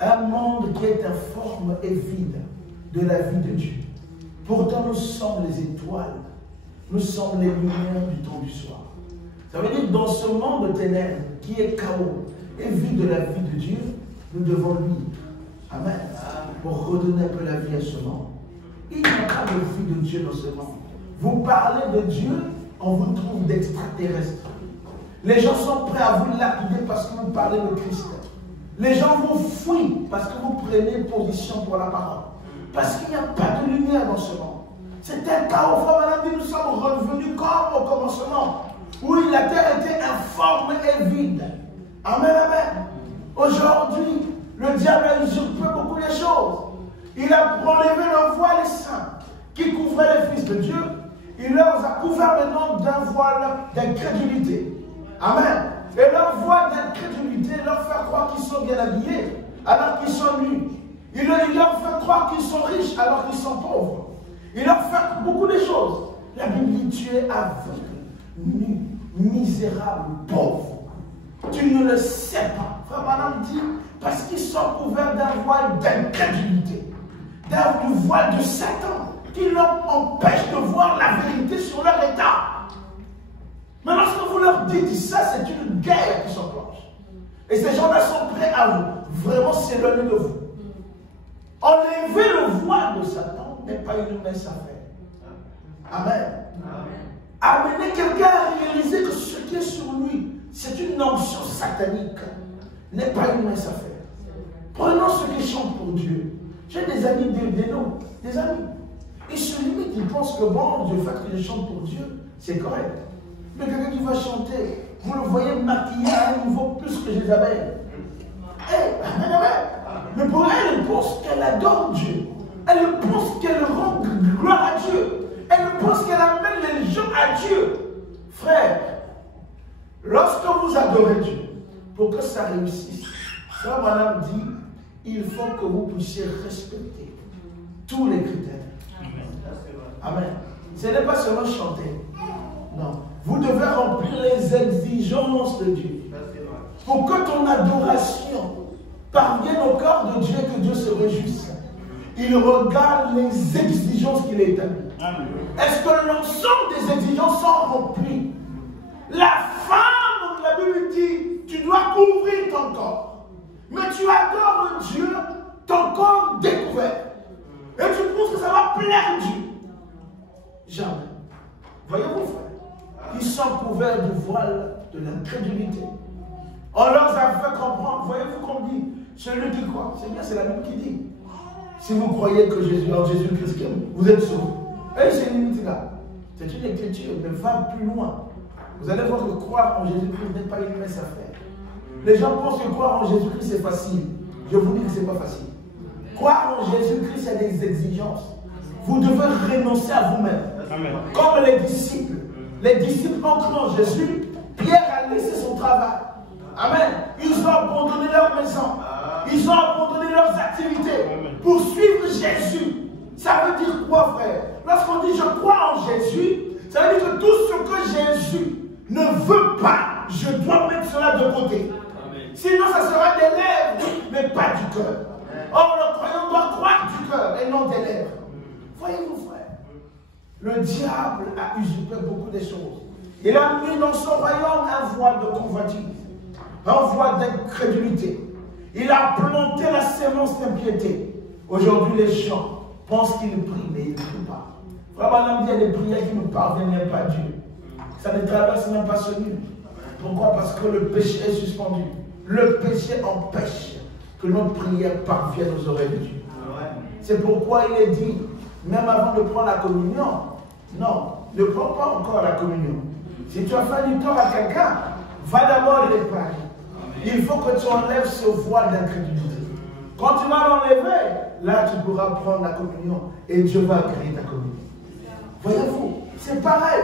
Un monde qui est informe et vide de la vie de Dieu. Pourtant, nous sommes les étoiles. Nous sommes les lumières du temps du soir. Ça veut dire que dans ce monde de ténèbres qui est chaos et vide de la vie de Dieu, nous devons lui Amen. Pour redonner un peu la vie à ce monde. Il n'y a pas de vie de Dieu dans ce monde. Vous parlez de Dieu, on vous trouve d'extraterrestres. Les gens sont prêts à vous lapider parce que vous parlez de Christ. Les gens vous fuient parce que vous prenez position pour la parole. Parce qu'il n'y a pas de lumière dans ce monde. C'est un chaos. Frère, madame, nous sommes revenus comme au commencement. Oui, la terre était informe et vide. Amen, amen. Aujourd'hui, le diable a usurpé beaucoup de choses. Il a enlevé le voile saint qui couvrait les fils de Dieu. Il leur a couvert maintenant d'un voile d'incrédulité. Amen. Et leur voile d'incrédulité leur fait croire qu'ils sont bien habillés alors qu'ils sont nus. Il leur fait croire qu'ils sont riches alors qu'ils sont pauvres. Il leur fait beaucoup de choses. La Bible dit tu es aveugle, nu, misérable, pauvre. Tu ne le sais pas. Frère Madame dit parce qu'ils sont couverts d'un voile d'incrédulité, d'un voile de Satan qui leur empêche de voir la vérité sur leur état. Mais lorsque vous leur dites ça, c'est une guerre qui s'enclenche. Et ces gens-là sont prêts à vous vraiment s'éloigner de vous. Enlever le voile de Satan n'est pas une mince affaire. Amen. Amener quelqu'un à réaliser que ce qui est sur lui, c'est une onction satanique, n'est pas une mince affaire. Prenons ceux qui chantent pour Dieu. J'ai des amis, des amis. Ils se limitent, ils pensent que bon, le fait que je chante pour Dieu, c'est correct. Mais quelqu'un qui va chanter, vous le voyez maquillé à un niveau plus que Jézabel. Amen, amen. Mais pour elle, elle pense qu'elle adore Dieu. Elle pense qu'elle rend gloire à Dieu. Elle pense qu'elle amène les gens à Dieu. Frère, lorsque vous adorez Dieu, pour que ça réussisse, Frère Madame dit, il faut que vous puissiez respecter tous les critères. Amen. Ce n'est pas seulement chanter. Non. Vous devez remplir les exigences de Dieu. Pour que ton adoration parvienne au cœur de Dieu, que Dieu se réjouisse. Il regarde les exigences qu'il a établies. Est-ce que l'ensemble des exigences sont remplies? La femme, la Bible dit, tu dois couvrir ton corps. Mais tu adores Dieu, ton corps découvert. Et tu penses que ça va plaire Dieu. Jamais. Voyez-vous, frère, ils sont couverts du voile de l'incrédulité. On leur a fait comprendre, voyez-vous qu'on dit, celui qui croit, c'est bien, c'est la Bible qui dit. Si vous croyez que en Jésus-Christ, vous êtes sauvés. Et c'est une limite là. C'est une écriture, mais va plus loin. Vous allez voir que croire en Jésus-Christ n'est pas une mince affaire. Les gens pensent que croire en Jésus-Christ c'est facile. Je vous dis que ce n'est pas facile. Croire en Jésus-Christ, il y a des exigences. Vous devez renoncer à vous-même. Comme les disciples. Les disciples ont cru en Jésus. Pierre a laissé son travail. Amen. Ils ont abandonné leur maison. Ils ont abandonné leurs activités pour suivre Jésus. Ça veut dire quoi, frère? Lorsqu'on dit je crois en Jésus, ça veut dire que tout ce que Jésus ne veut pas, je dois mettre cela de côté. Sinon, ça sera des lèvres, mais pas du cœur. Or, le croyant doit croire du cœur et non des lèvres. Voyez-vous, frère, le diable a usurpé beaucoup de choses. Il a mis dans son royaume un voile de convoitise, un voile d'incrédulité. Il a planté la sémence d'impiété. Aujourd'hui, les gens pensent qu'ils prient, mais ils ne prient pas. Vraiment, il y a des prières qui ne parviennent même pas à Dieu. Ça ne traverse même pas ce mur. Pourquoi? Parce que le péché est suspendu. Le péché empêche que notre prière parvienne aux oreilles de Dieu. C'est pourquoi il est dit, même avant de prendre la communion, non, ne prends pas encore la communion. Si tu as fait du tort à quelqu'un, va d'abord les réparer. Il faut que tu enlèves ce voile d'incrédulité. Quand tu vas l'enlever, là tu pourras prendre la communion et Dieu va créer ta communion. Voyez-vous, c'est pareil.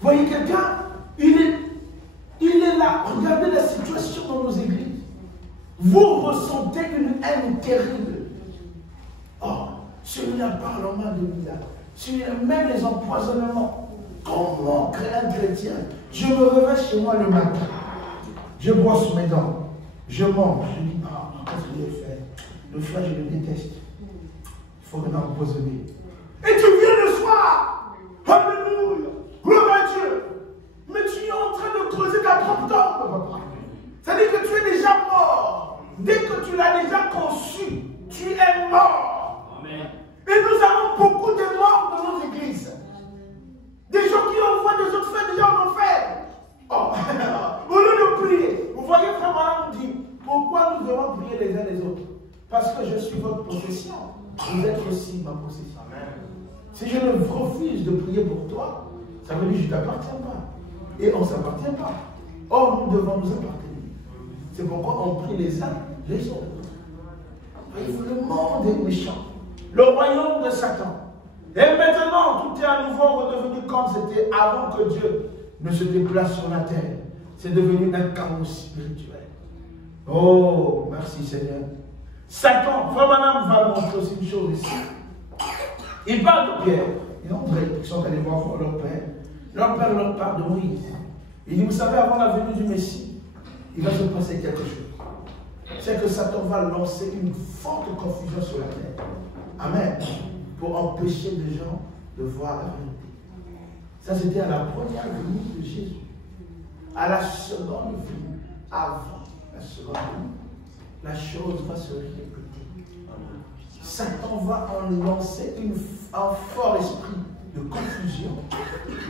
Voyez quelqu'un, il est là. Regardez la situation dans nos églises. Vous ressentez une haine terrible. Oh, celui-là parle mal de lui là. Celui-là, même les empoisonnements. Comment un chrétien? Je me réveille chez moi le matin. Je brosse mes dents. Je mange. Je dis, ah, qu'est-ce que j'ai fait? Le frère, je le déteste. Il faut maintenant empoisonner. Et tu viens le soir. Alléluia. Gloire à Dieu. Mais tu es en train de creuser ta propre tombe, papa. C'est-à-dire que tu es déjà mort. Dès que tu l'as déjà conçu, tu ma possession. Si je ne refuse de prier pour toi, ça veut dire que je ne t'appartiens pas. Et on ne s'appartient pas. Or, nous devons nous appartenir. C'est pourquoi on prie les uns les autres. Voyez-vous, le monde est méchant. Le royaume de Satan. Et maintenant, tout est à nouveau redevenu comme c'était avant que Dieu ne se déplace sur la terre. C'est devenu un chaos spirituel. Oh, merci Seigneur. Satan, Frère Branham va montrer aussi une chose ici. Il parle de Pierre et André, qui sont allés voir leur père. Leur père leur parle de Moïse. Il dit, vous savez, avant la venue du Messie, il va se passer quelque chose. C'est que Satan va lancer une forte confusion sur la terre. Amen. Pour empêcher les gens de voir la vérité. Ça, c'était à la première venue de Jésus. À la seconde venue, avant la seconde venue, la chose va se répéter. Satan va en lancer un fort esprit de confusion,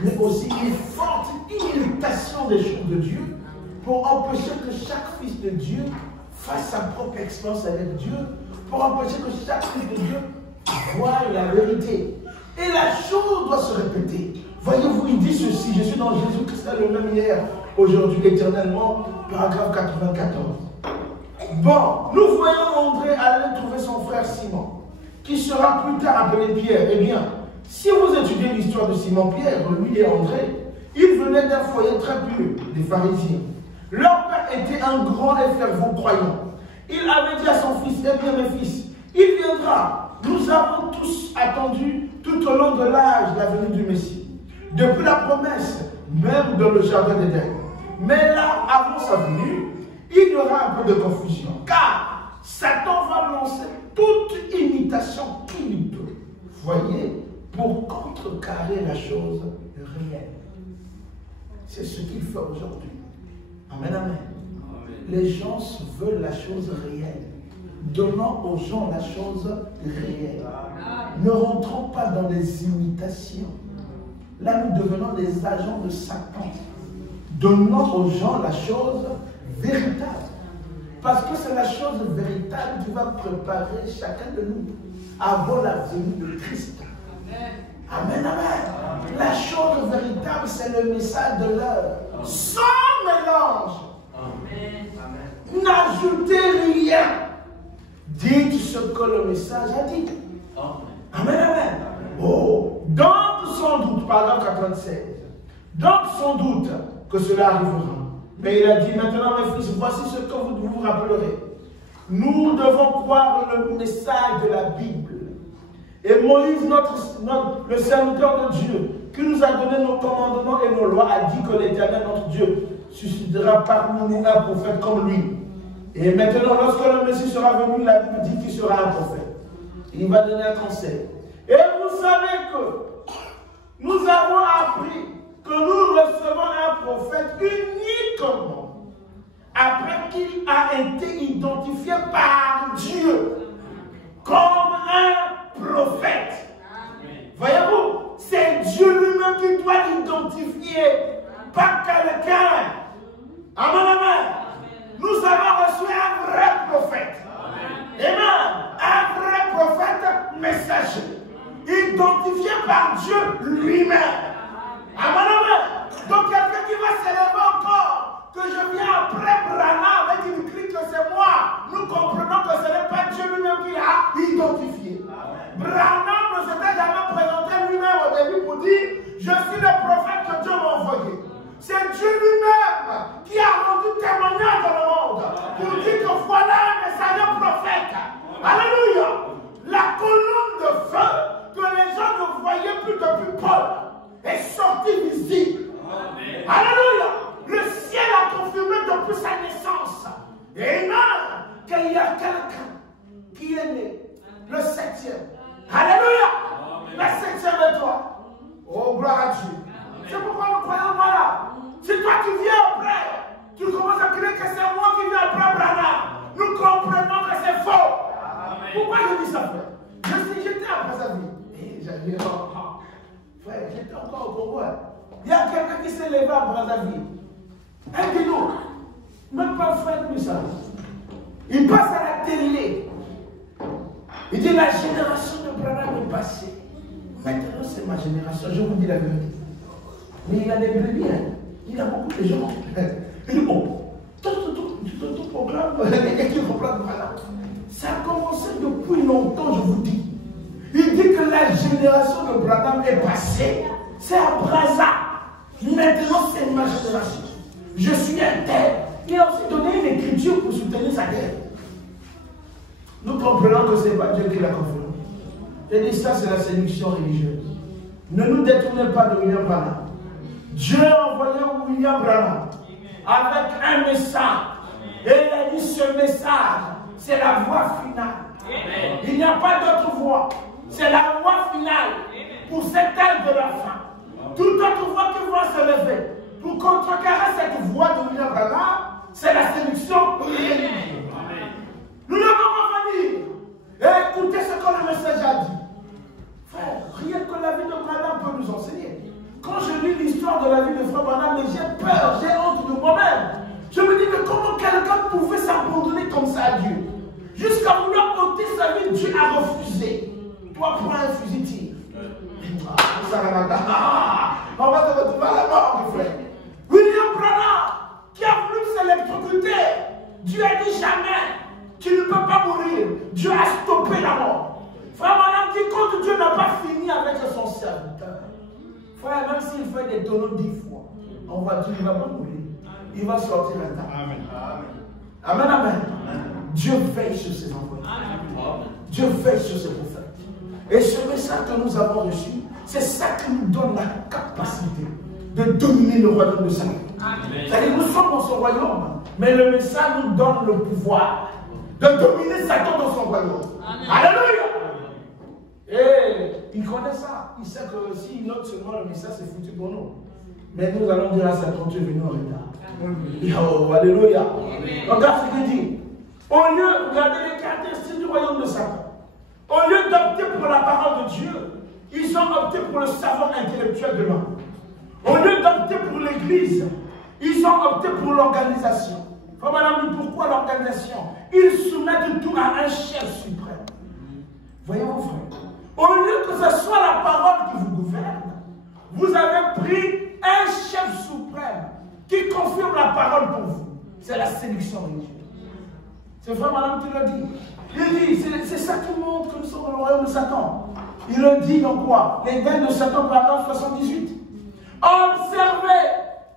mais aussi une forte imitation des choses de Dieu pour empêcher que chaque fils de Dieu fasse sa propre expérience avec Dieu, pour empêcher que chaque fils de Dieu voie la vérité. Et la chose doit se répéter. Voyez-vous, il dit ceci, je suis dans Jésus-Christ le même hier, aujourd'hui, éternellement, paragraphe 94. Bon, nous voyons André aller trouver son frère Simon, qui sera plus tard appelé Pierre. Eh bien, si vous étudiez l'histoire de Simon-Pierre, lui et André, ils venaient d'un foyer très pur, des pharisiens. Leur père était un grand et fervent croyant. Il avait dit à son fils, eh bien mes fils, il viendra. Nous avons tous attendu tout au long de l'âge la venue du Messie. Depuis la promesse, même dans le jardin d'Éden. Mais là, avant sa venue, il y aura un peu de confusion. Car Satan va lancer toute imitation qu'il peut. Voyez, pour contrecarrer la chose réelle. C'est ce qu'il fait aujourd'hui. Amen, amen. Les gens veulent la chose réelle. Donnons aux gens la chose réelle. Ne rentrons pas dans les imitations. Là, nous devenons des agents de Satan. Donnons aux gens la chose véritable. Parce que c'est la chose véritable qui va préparer chacun de nous avant la venue de Christ. Amen, amen. La chose véritable, c'est le message de l'heure. Sans mélange. N'ajoutez rien. Dites ce que le message a dit. Amen, amen. Oh, donc sans doute, paragraphe 96, donc sans doute que cela arrivera. Mais il a dit, maintenant mes fils, voici ce que vous vous rappellerez. Nous devons croire le message de la Bible. Et Moïse, le serviteur de Dieu, qui nous a donné nos commandements et nos lois, a dit que l'Éternel, notre Dieu, suscitera parmi nous un prophète comme lui. Et maintenant, lorsque le Messie sera venu, la Bible dit qu'il sera un prophète. Il va donner un conseil. Et vous savez que nous avons appris que nous recevons un prophète uniquement après qu'il a été identifié par Dieu comme un prophète. Voyez-vous, c'est Dieu lui-même qui doit l'identifier, pas quelqu'un. Amen, amen. Nous avons reçu un vrai prophète. Amen. Un vrai prophète messager. Identifié par Dieu lui-même. Amen, amen. Donc quelqu'un qui va s'élever encore, que je viens après Branham et qui me crie que c'est moi, nous comprenons que ce n'est pas Dieu lui-même qui l'a identifié. Branham ne s'était jamais présenté lui-même au début pour dire je suis le prophète que Dieu m'a envoyé. C'est Dieu lui-même qui a rendu témoignage dans le monde pour dire que voilà un messager prophète. Alléluia. La colonne de feu que les gens ne voyaient plus depuis Paul est sortie visible. Alléluia. Le ciel a confirmé depuis sa naissance. Amen. Qu'il y a quelqu'un qui est né le 7e. Alléluia. La 7e étoile. Oh, gloire à Dieu. C'est pourquoi nous croyons voilà. Si toi tu viens après, tu commences à crier que c'est moi qui viens après Branham. Nous comprenons que c'est faux. Pourquoi je dis ça, frère? J'étais à Brazzaville. Et j'avais frère, j'étais encore au Congo. Il y a quelqu'un qui s'est levé à Brazzaville. Un guido, même pas frère plus ça. Il passe à la télé. Il dit la génération de Branham est passé. Maintenant, c'est ma génération. Je vous dis la vérité. Mais il a des brebis. Il a beaucoup de gens. Il dit, oh, tout programme, les gars qui comprennent Branham. Ça a commencé depuis longtemps, je vous dis. Il dit que la génération de Branham est passée. C'est à Brazza. Maintenant, c'est ma génération. Je suis un tel. Il a aussi donné une écriture pour soutenir sa guerre. Nous comprenons que ce n'est pas Dieu qui l'a confirmé. J'ai dit ça, c'est la séduction religieuse. Ne nous détournez pas de William Branham. Dieu a envoyé William Branham avec un message. Et il a dit ce message, c'est la voie finale. Il n'y a pas d'autre voie. C'est la voie finale pour cette ère de la fin. Toute autre voie qui va se lever pour contrecarrer cette voie de William Branham, c'est la séduction religieuse. Nous ne pouvons pas venir et écouter ce que le message a dit. Frère, rien que la vie de Branham peut nous enseigner. Quand je lis l'histoire de la vie de Frère Branham, j'ai peur, j'ai honte de moi-même. Je me dis, mais comment quelqu'un pouvait s'abandonner comme ça à Dieu? Jusqu'à vouloir ôter sa vie, Dieu a refusé. Toi, prends un fusil, tire. On va te retrouver à la mort, mon frère. William Branham, qui a voulu s'électrocuter, Dieu a dit jamais, tu ne peux pas mourir. Dieu a stoppé la mort. Frère Branham dit, quand Dieu n'a pas fini avec son serviteur, frère, même s'il fait des tonneaux 10 fois, on va dire, il ne va pas mourir. Il va sortir un temps. Amen. Amen, amen. Dieu veille sur ses envoyés. Dieu veille sur ses prophètes. Et ce message que nous avons reçu, c'est ça qui nous donne la capacité de dominer le royaume de Satan. C'est-à-dire nous sommes dans son royaume, mais le message nous donne le pouvoir de dominer Satan dans son royaume. Alléluia. Et il connaît ça. Il sait que s'il note seulement le message, c'est foutu pour nous. Mais nous allons dire à Satan, tu es venu en retard. Oh, alléluia. Regarde ce qu'il dit. Au lieu, regardez les caractéristiques du royaume de Satan. Au lieu d'opter pour la parole de Dieu, ils ont opté pour le savoir intellectuel de l'homme. Au lieu d'opter pour l'église, ils ont opté pour l'organisation. Madame, pourquoi l'organisation? Ils soumettent tout à un chef suprême. Voyez-vous, frère. Au lieu que ce soit la parole qui vous gouverne, vous avez pris un chef suprême qui confirme la parole pour vous. C'est la séduction religieuse. C'est vrai, madame, qui le dit. Il dit, c'est ça qui montre que nous sommes dans le royaume de Satan. Il le dit dans quoi? Les veines de Satan, paragraphe 78. Observez,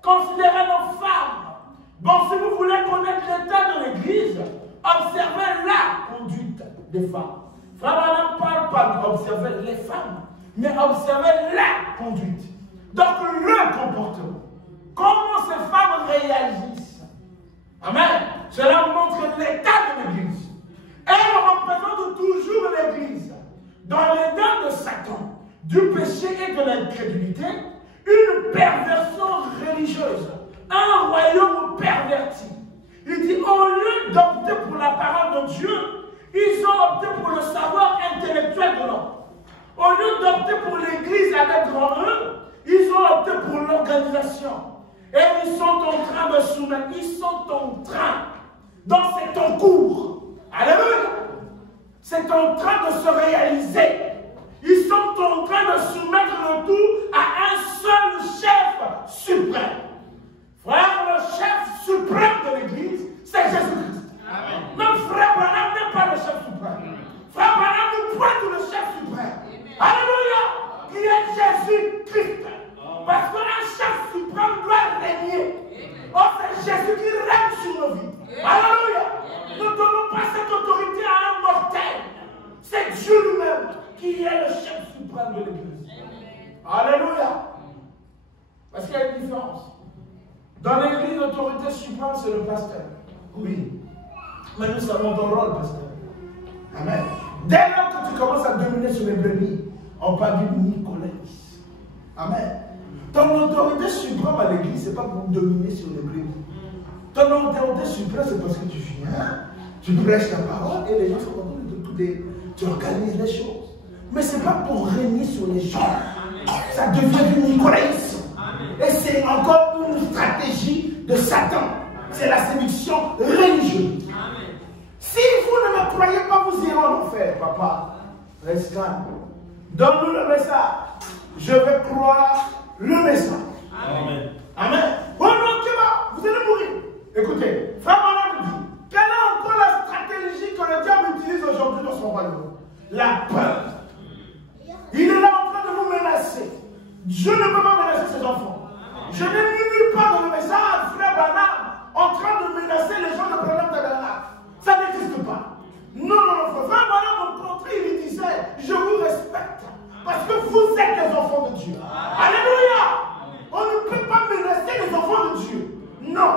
considérez nos femmes. Bon, si vous voulez connaître l'état de l'église, observez la conduite des femmes. Frère, madame, parle pas d'observer les femmes, mais observez la conduite. Donc, le comportement. Comment ces femmes réagissent. Amen. Cela montre l'état de l'église. Elle représente toujours l'église. Dans les dents de Satan, du péché et de l'incrédulité, une perversion religieuse, un royaume perverti. Il dit, au lieu d'opter pour la parole de Dieu, ils ont opté pour le savoir intellectuel de l'homme. Au lieu d'opter pour l'église avec grand E, ils ont opté pour l'organisation. Et ils sont en train de soumettre, ils sont en train, donc c'est en cours. Alléluia. C'est en train de se réaliser. Ils sont en train de soumettre le tout à un seul chef suprême. Frère, le chef suprême de l'église, c'est Jésus-Christ. Même frère Branham n'est pas le chef suprême. Frère Branham nous pointe le chef suprême. Alléluia. Qui est Jésus-Christ. Parce qu'un chef suprême doit régner. Oh, c'est Jésus qui règne sur nos vies. Alléluia. Ne donnons pas cette autorité à un mortel. C'est Dieu lui-même qui est le chef suprême de l'église. Alléluia. Parce qu'il y a une différence. Dans l'église, l'autorité suprême, c'est le pasteur. Oui. Mais nous savons ton rôle, pasteur. Amen. Dès lors que tu commences à dominer sur les brebis, on parle du Nicolaïs. Amen. Ton autorité suprême à l'église, ce n'est pas pour dominer sur les brebis. Ton autorité suprême, c'est parce que tu viens, tu prêches la parole et les gens sont contents de t'écouter. Tu organises les choses. Mais ce n'est pas pour régner sur les gens. Ça devient du nicolaïsme. Et c'est encore une stratégie de Satan. C'est la séduction religieuse. Si vous ne me croyez pas, vous irez en enfer, papa. Reste calme. Donne-nous le message. Je vais croire le message. Amen. Amen. Oh non, vous allez mourir. Écoutez, frère Manan dit, quelle est encore la stratégie que le diable utilise aujourd'hui dans son royaume? La peur. Il est là en train de vous menacer. Dieu ne peut pas menacer ses enfants. Je n'ai vu nulle part dans le message, frère Branham, en train de menacer les gens de Branham Tabernacle. Ça n'existe pas. Non, frère Branham, au contraire, il disait, je vous respecte. Parce que vous êtes les enfants de Dieu. Alléluia. On ne peut pas menacer les enfants de Dieu. Non.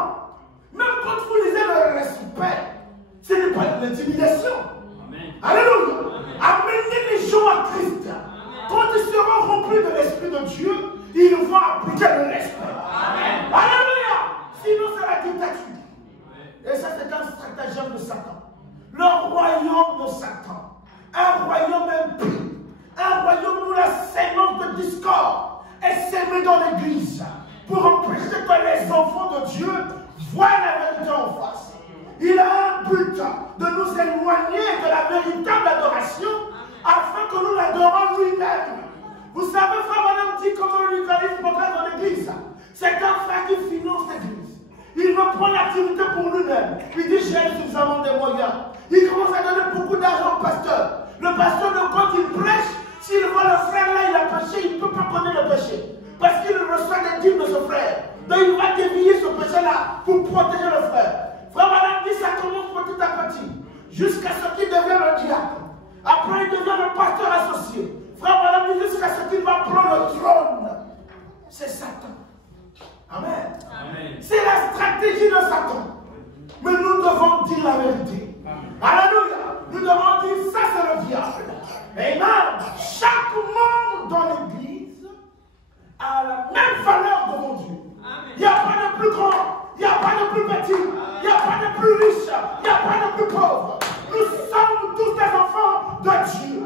Même quand vous lisez le respect, ce n'est pas de l'intimidation. Alléluia. Amenez les gens à Christ. Quand ils seront remplis de l'Esprit de Dieu, ils vont appliquer le respect. Alléluia. Sinon, c'est la dictature. Et ça, c'est un stratagème de Satan. Le royaume de Satan. Un royaume impie. Un royaume où la sémence de discorde est sémée dans l'église pour empêcher que les enfants de Dieu voient la vérité en face. Il a un but de nous éloigner de la véritable adoration afin que nous l'adorons lui-même. Vous savez, frère Madame dit comment l'Eucharisme progresse dans l'église. C'est un frère qui finance l'église. Il veut prendre l'activité pour lui-même. Il dit j'ai suffisamment de moyens. Il commence à donner beaucoup d'argent au pasteur. Le pasteur, quand il prêche, s'il voit le frère là, il a péché, il ne peut pas connaître le péché. Parce qu'il reçoit les dîmes de ce frère. Donc il va dévier ce péché-là pour protéger le frère. Frère Madame dit ça commence petit à petit. Jusqu'à ce qu'il devienne le diable. Après il devient le pasteur associé. Frère Madame dit jusqu'à ce qu'il va prendre le trône. C'est Satan. Amen. Amen. C'est la stratégie de Satan. Mais nous devons dire la vérité. Alléluia. Nous devons dire ça c'est le diable. Amen. Chaque membre dans l'église a la même valeur devant Dieu. Il n'y a pas de plus grand, il n'y a pas de plus petit, il n'y a pas de plus riche, il n'y a pas de plus pauvre. Nous sommes tous des enfants de Dieu.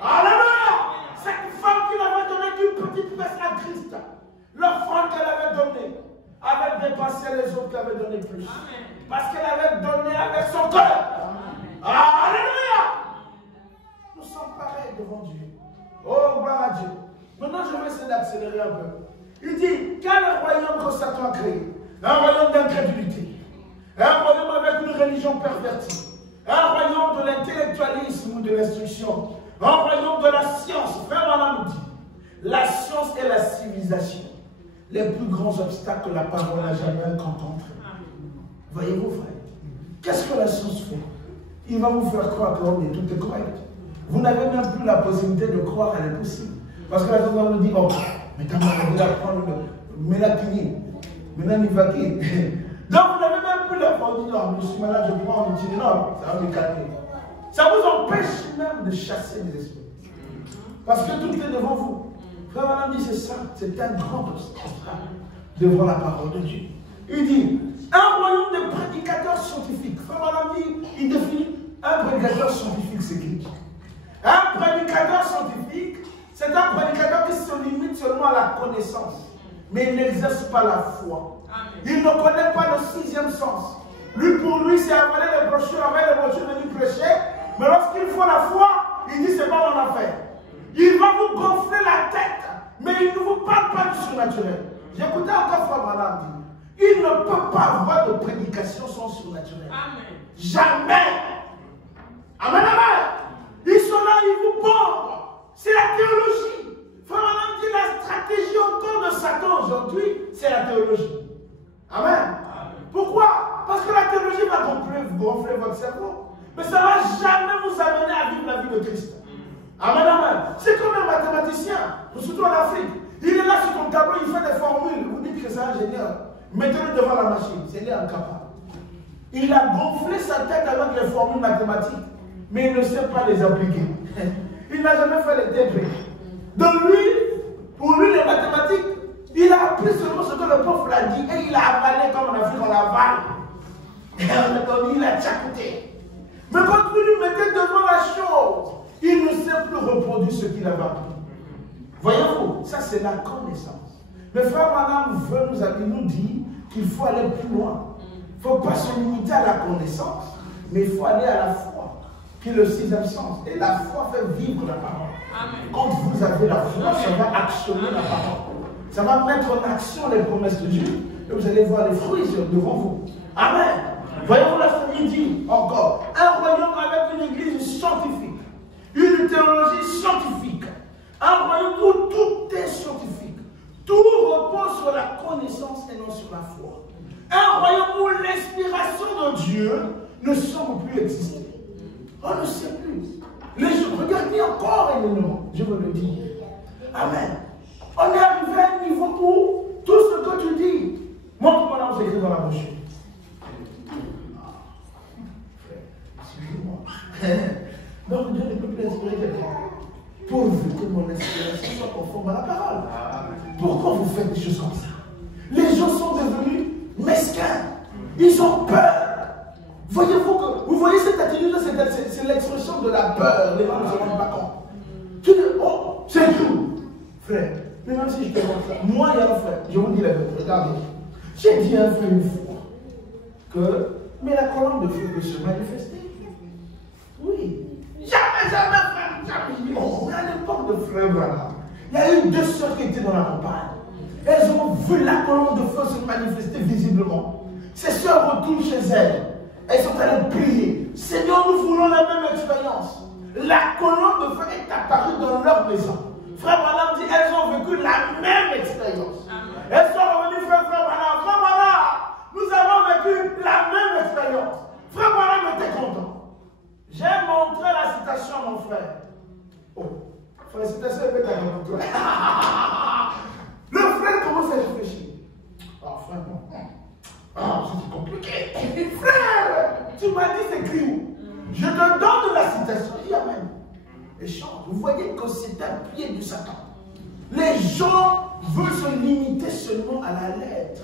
Alléluia. Cette femme qui n'avait donné qu'une petite pièce à Christ, l'offrande qu'elle avait donnée avait dépassé les autres qui avaient donné plus. Parce qu'elle avait donné avec son cœur. Alléluia. Nous sommes pareils devant Dieu. Oh, gloire à Dieu. Maintenant, je vais essayer d'accélérer un peu. Il dit, quel royaume que Satan a créé? Un royaume d'incrédulité. Un royaume avec une religion pervertie. Un royaume de l'intellectualisme ou de l'instruction. Un royaume de la science. Frère Manan nous dit, la science et la civilisation, les plus grands obstacles que la parole n'a jamais rencontrés. Voyez-vous, frère, qu'est-ce que la science fait? Il va vous faire croire que tout est correct. Vous n'avez même plus la possibilité de croire à l'impossible. Parce que la science nous dit, oh, mais t'as mal de prendre le mélatonine, mélanivacine. Donc vous n'avez même plus la possibilité, non, je suis malade, je prends un Tylenol, ça va me calmer. Ça vous empêche même de chasser les esprits. Parce que tout est devant vous. Frère Manan dit, c'est ça, c'est un grand obstacle devant la parole de Dieu. Il dit, un royaume de prédicateurs scientifiques. Frère Manan dit, il définit un prédicateur scientifique, c'est qui? Un prédicateur scientifique, c'est un prédicateur qui se limite seulement à la connaissance, mais il n'exerce pas la foi. Il ne connaît pas le sixième sens. Lui, pour lui, c'est avaler les brochures, venir prêcher, mais lorsqu'il faut la foi, il dit c'est pas mon affaire. Il va vous gonfler la tête, mais il ne vous parle pas du surnaturel. J'écoutais encore Frère Branham dire, il ne peut pas avoir de prédication sans surnaturel. Amen. Jamais. Amen, amen. Ils sont là, ils vous bombent. C'est la théologie. Frère Branham dit la stratégie autour de Satan aujourd'hui, c'est la théologie. Amen. Amen. Pourquoi? Parce que la théologie va gonfler votre cerveau. Mais ça ne va jamais vous amener à vivre la vie de Christ. Amen, amen. C'est comme un mathématicien, surtout en Afrique. Il est là sur ton tableau, il fait des formules. Vous dites que c'est ingénieur. Mettez-le devant la machine. C'est lui incapable. Il a gonflé sa tête avec les formules mathématiques, mais il ne sait pas les appliquer. Il n'a jamais fait les TP. Donc lui, pour lui, les mathématiques, il a appris seulement ce que le prof l'a dit et il a avalé comme en Afrique, on l'avale. Et on a dit, il a tchacouté. Mais quand vous lui mettez devant la chose, il ne sait plus reproduire ce qu'il avait appris. Voyez-vous, ça c'est la connaissance. Mais frère Madame nous dit qu'il faut aller plus loin. Il ne faut pas se limiter à la connaissance, mais il faut aller à la foi. qui est le sixième sens. Et la foi fait vivre la parole. Amen. Quand vous avez la foi, ça va actionner la parole. Ça va mettre en action les promesses de Dieu. Et vous allez voir les fruits devant vous. Amen. Voyons la famille dit encore. Un royaume avec une église scientifique. Une théologie scientifique. Un royaume où tout est scientifique. Tout repose sur la connaissance et non sur la foi. Un royaume où l'inspiration de Dieu ne semble plus exister. On ne sait plus. Les gens, regardez encore énormément, je veux le dire. Amen. On est arrivé à un niveau où tout ce que tu dis, montre-moi là où c'est écrit dans la brochure. Excusez-moi. Donc Dieu ne peut plus inspirer quelqu'un. Pourvu que mon inspiration soit conforme à la parole. Pourquoi vous faites des choses comme ça? Les gens sont devenus mesquins. Ils ont peur. Voyez-vous que, vous voyez cette attitude, c'est l'expression de la peur. Les gens ne se rendent pas compte. Tu dis, oh, c'est tout. Frère, mais même si je te montre ça, moi et un frère, je vous dis la vérité, regardez. J'ai dit à un frère une fois que, mais la colonne de feu peut se manifester. Oui. Jamais, frère, jamais. Oh, à l'époque de frère Branham, il y a eu deux sœurs qui étaient dans la campagne. Elles ont vu la colonne de feu se manifester visiblement. Ces sœurs retournent chez elles. Elles sont allées prier. Seigneur, nous voulons la même expérience. La colonne de feu est apparue dans leur maison. Frère Branham dit, elles ont vécu la même expérience. Elles sont revenues, frère Branham. Frère Branham, nous avons vécu la même expérience. Frère Branham était content. J'ai montré la citation à mon frère. Oh, frère, la citation est bête à toi. Le frère commence à réfléchir. Ah, frère, non. Ah, c'est compliqué. Frère, tu m'as dit c'est écrit où? Je te donne la citation. Il dit amen. Et chante. Vous voyez que c'est un pied du Satan. Les gens veulent se limiter seulement à la lettre.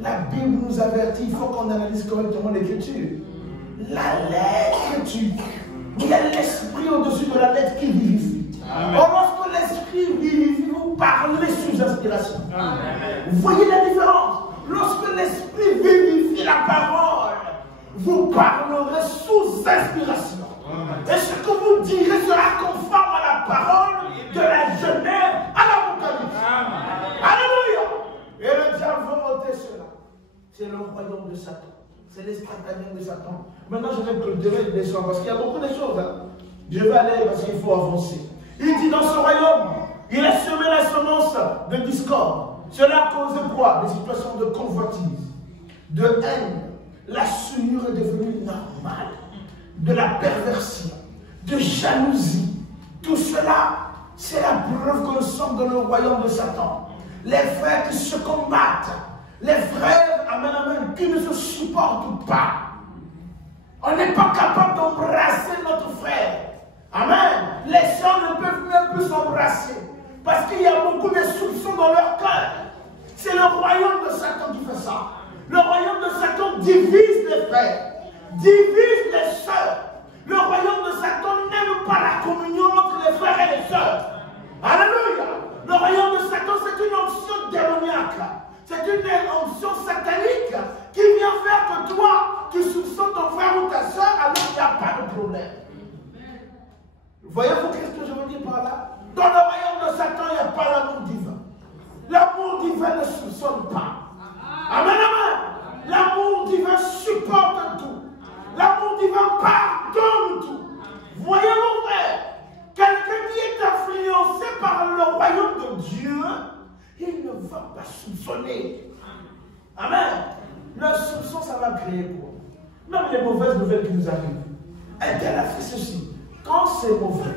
La Bible nous avertit, il faut qu'on analyse correctement l'écriture. La lettre tue. Il y a l'esprit au-dessus de la lettre qui vivifie. Or, lorsque l'esprit vivifie, vous parlez sous inspiration. Vous voyez la différence? Lorsque l'esprit vivifie la parole, vous parlerez sous inspiration. Et ce que vous direz sera conforme à la parole de la Genèse à l'Apocalypse. Alléluia. Et le diable veut ôter cela. C'est le royaume de Satan. C'est l'instantané de Satan. Maintenant, je vais clôturer les soins parce qu'il y a beaucoup de choses. Je vais aller parce qu'il faut avancer. Il dit dans ce royaume, il a semé la semence de discorde. Cela cause quoi? Des situations de convoitise, de haine. La souillure est devenue normale. De la perversion, de jalousie. Tout cela, c'est la preuve que nous sommes dans le royaume de Satan. Les frères qui se combattent. Les frères, amen, amen, qui ne se supportent pas. On n'est pas capable d'embrasser notre frère. Amen. Les gens ne peuvent même plus s'embrasser. Parce qu'il y a beaucoup de soupçons dans leur cœur. C'est le royaume de Satan qui fait ça. Le royaume de Satan divise les frères, divise les sœurs. Le royaume de Satan n'aime pas la communion entre les frères et les sœurs. Alléluia. Le royaume de Satan, c'est une onction démoniaque. C'est une onction satanique qui vient faire que toi, tu soupçonnes ton frère ou ta soeur alors qu'il n'y a pas de problème. Voyez-vous qu'est-ce que je veux dire par là? Dans le royaume de Satan, il n'y a pas l'amour divin. L'amour divin ne soupçonne pas. Amen, amen. L'amour divin supporte tout. L'amour divin pardonne tout. Voyez-vous, frère, quelqu'un qui est influencé par le royaume de Dieu, il ne va pas soupçonner. Amen. Le soupçon, ça va créer quoi? Même les mauvaises nouvelles qui nous arrivent. Elle a fait ceci. Quand c'est mauvais,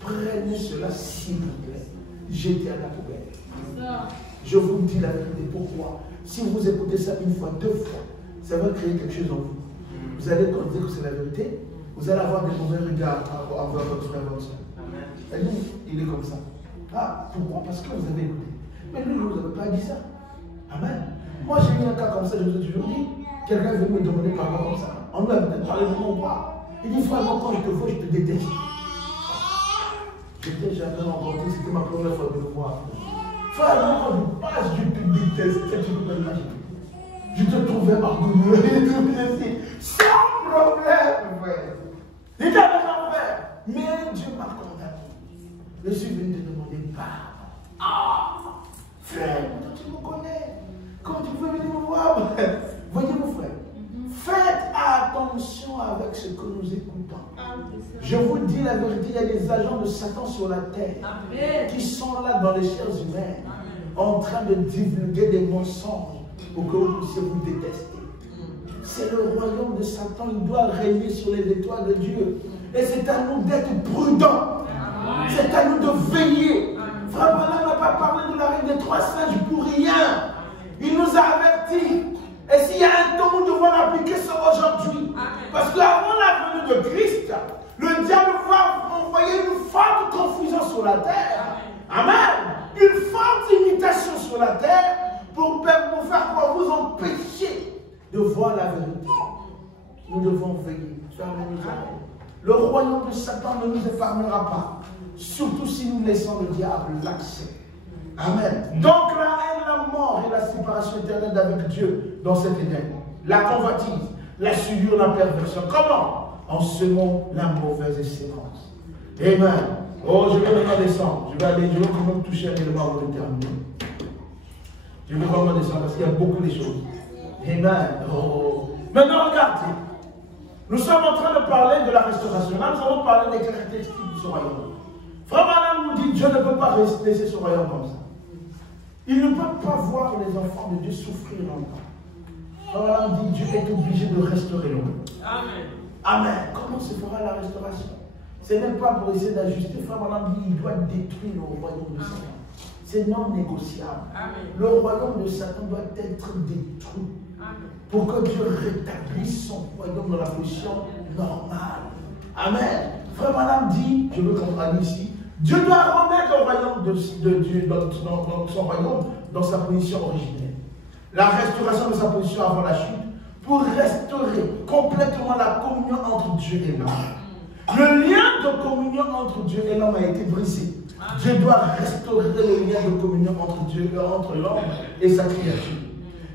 prenez cela s'il vous plaît. Jetez à la poubelle. Je vous dis la vérité. Pourquoi? Si vous écoutez ça une fois, deux fois, ça va créer quelque chose en vous. Vous allez dire que c'est la vérité. Vous allez avoir des mauvais regards envers votre frère et votre soeur. Elle dit, il est comme ça. Ah, pourquoi? Parce que vous avez écouté. Mais lui, vous n'avez pas dit ça. Amen. Moi, j'ai eu un cas comme ça, je vous ai toujours dit. Quelqu'un veut me demander pardon comme ça. On lui a peut-être parlé de mon pas. Il dit, frère, moi, quand je te vois, je te déteste. Je t'ai jamais rencontré, c'était ma première fois de le voir. Frère, moi, quand je passe, je te déteste. Tu peux pas imaginer. Je te trouvais orgueilleux. Sans problème, frère. Il te Je vous dis la vérité, il y a des agents de Satan sur la terre qui sont là dans les chairs humaines en train de divulguer des mensonges pour que vous puissiez vous détester. C'est le royaume de Satan, il doit régner sur les étoiles de Dieu. Et c'est à nous d'être prudents. C'est à nous de veiller. Frère Branham n'a pas parlé de la règle des 3 singes pour rien. Il nous a avertis. Et s'il y a un temps où nous devons l'appliquer, c'est aujourd'hui. Parce qu'avant la venue de Christ, le diable va envoyer une forte confusion sur la terre. Amen. Une forte imitation sur la terre pour faire quoi? Vous empêcher de voir la vérité. Nous devons veiller. Le royaume de Satan ne nous épargnera pas. Surtout si nous laissons le diable l'accès. Amen. Donc la haine, la mort et la séparation éternelle avec Dieu dans cet Éden. La convoitise, la souillure, la perversion. Comment? En semant la mauvaise sémence. Amen. Oh, je vais maintenant descendre. Je vais quand même toucher un élément avant de terminer. Je vais vraiment descendre parce qu'il y a beaucoup de choses. Amen. Oh. Maintenant, regardez. Nous sommes en train de parler de la restauration. Là, nous allons parler des caractéristiques de ce royaume. Frère Branham nous dit Dieu ne peut pas laisser ce royaume comme ça. Il ne peut pas voir les enfants de Dieu souffrir longtemps. Frère Branham dit Dieu est obligé de restaurer le royaume. Amen. Amen. Comment se fera la restauration? Ce n'est pas pour essayer d'ajuster. Frère Branham dit il doit détruire le royaume de Satan. C'est non négociable. Amen. Le royaume de Satan doit être détruit. Amen. Pour que Dieu rétablisse son royaume dans la position normale. Amen. Frère Branham dit, je veux qu'on aille ici, Dieu doit remettre le royaume de Dieu dans son royaume dans sa position originelle. La restauration de sa position avant la chute pour restaurer complètement la communion entre Dieu et l'homme. Le lien de communion entre Dieu et l'homme a été brisé. Dieu doit restaurer le lien de communion entre l'homme et sa créature.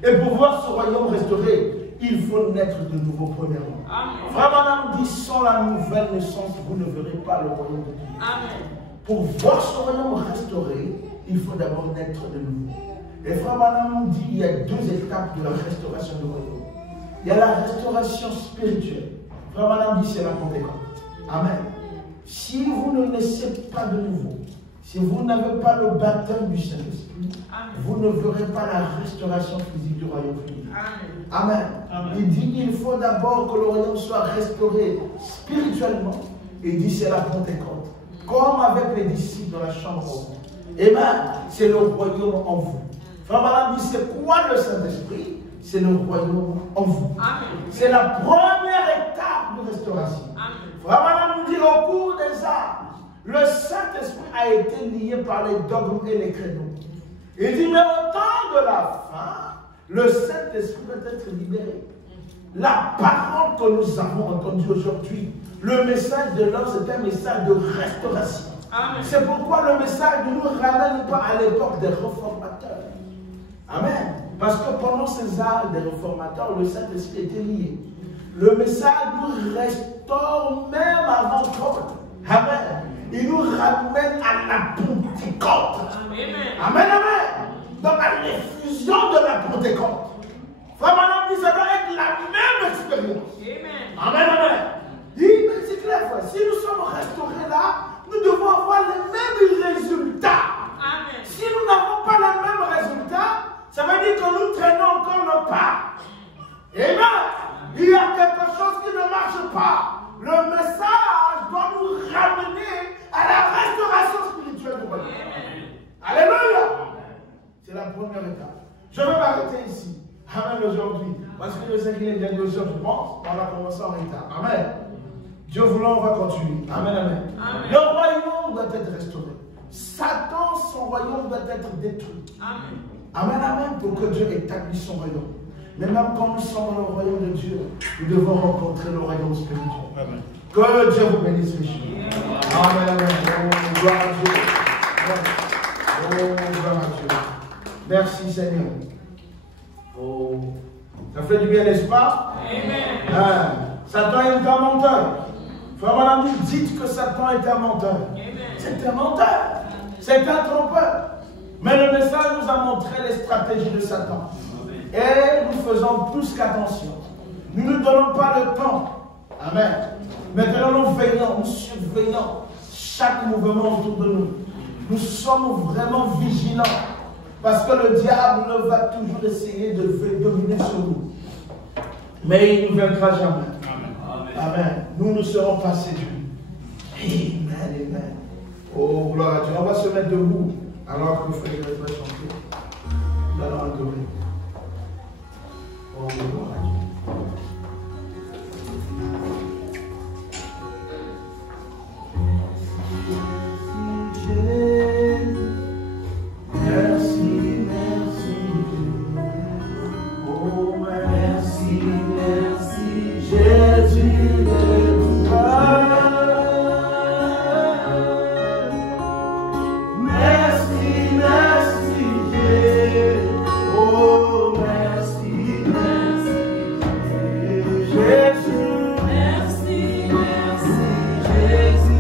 Et pour voir ce royaume restauré, il faut naître de nouveau premièrement. Frère Branham dit, sans la nouvelle naissance, vous ne verrez pas le royaume de Dieu. Amen. Pour voir ce royaume restauré, il faut d'abord naître de nouveau. Et Frère Branham dit, il y a 2 étapes de la restauration du royaume. Il y a la restauration spirituelle. Frère Branham dit, c'est la Pentecôte. Amen. Si vous ne naissez pas de nouveau, si vous n'avez pas le baptême du Saint-Esprit, vous ne verrez pas la restauration physique du royaume physique. Amen. Amen. Il dit qu'il faut d'abord que le royaume soit restauré spirituellement. Il dit c'est la Pentecôte. Comme avec les disciples dans la chambre haute. Amen. C'est le royaume en vous. Frère Branham dit c'est quoi le Saint-Esprit? C'est le royaume en vous. C'est la première étape de restauration. Frère Branham nous dit au cours des âges, le Saint-Esprit a été lié par les dogmes et les créneaux. Il dit, mais au temps de la fin, le Saint-Esprit doit être libéré. La parole que nous avons entendue aujourd'hui, le message de l'homme, c'est un message de restauration. C'est pourquoi le message ne nous ramène pas à l'époque des réformateurs. Amen. Parce que pendant ces âges des réformateurs, le Saint-Esprit était lié. Le message nous restaure même avant Paul. Amen. Il nous ramène à la Pentecôte. Amen. Amen, amen. Donc à l'effusion de la Pentecôte. Frère Branham dit, ça doit être la même expérience. Amen, amen. Il me dit clair, si nous sommes restaurés là, nous devons avoir les mêmes résultats. Amen. Si nous n'avons pas les mêmes résultats, ça veut dire que nous traînons encore nos pas. Amen. Il y a quelque chose qui ne marche pas. Le message doit nous ramener à la restauration spirituelle du royaume. Alléluia. C'est la première étape. Je vais m'arrêter ici. Amen aujourd'hui. Parce que je sais qu'il est bien 2 heures, je pense. On va commencer en retard. Amen. Dieu voulant, on va continuer. Amen, amen. Amen. Le royaume doit être restauré. Satan, son royaume doit être détruit. Amen. Amen, amen. Pour que Dieu établisse son royaume. Mais même quand nous sommes dans le royaume de Dieu, nous devons rencontrer le royaume spirituel. Amen. Que Dieu vous bénisse, mes chers. Amen, amen. Oh, gloire à Dieu. Oh, gloire à Dieu. Merci, Seigneur. Oh, ça fait du bien, n'est-ce pas? Amen. Satan est un menteur. Frère Branham dit, dites que Satan est un menteur. C'est un menteur. C'est un trompeur. Mais le message nous a montré les stratégies de Satan. Et nous faisons plus qu'attention. Nous ne donnons pas le temps. Amen. Maintenant, nous veillons, nous surveillons chaque mouvement autour de nous. Nous sommes vraiment vigilants. Parce que le diable va toujours essayer de dominer sur nous. Mais il ne nous vaincra jamais. Amen. Amen. Nous ne serons pas séduits. Amen. Amen. Oh, gloire à Dieu. On va se mettre debout alors que le frère va chanter. Nous allons adorer. Oh, gloire à Dieu. Merci, merci, oh merci, merci, Jésus de toi. Merci, merci, Jésus, oh merci, merci, Jésus. Merci, merci, Jésus.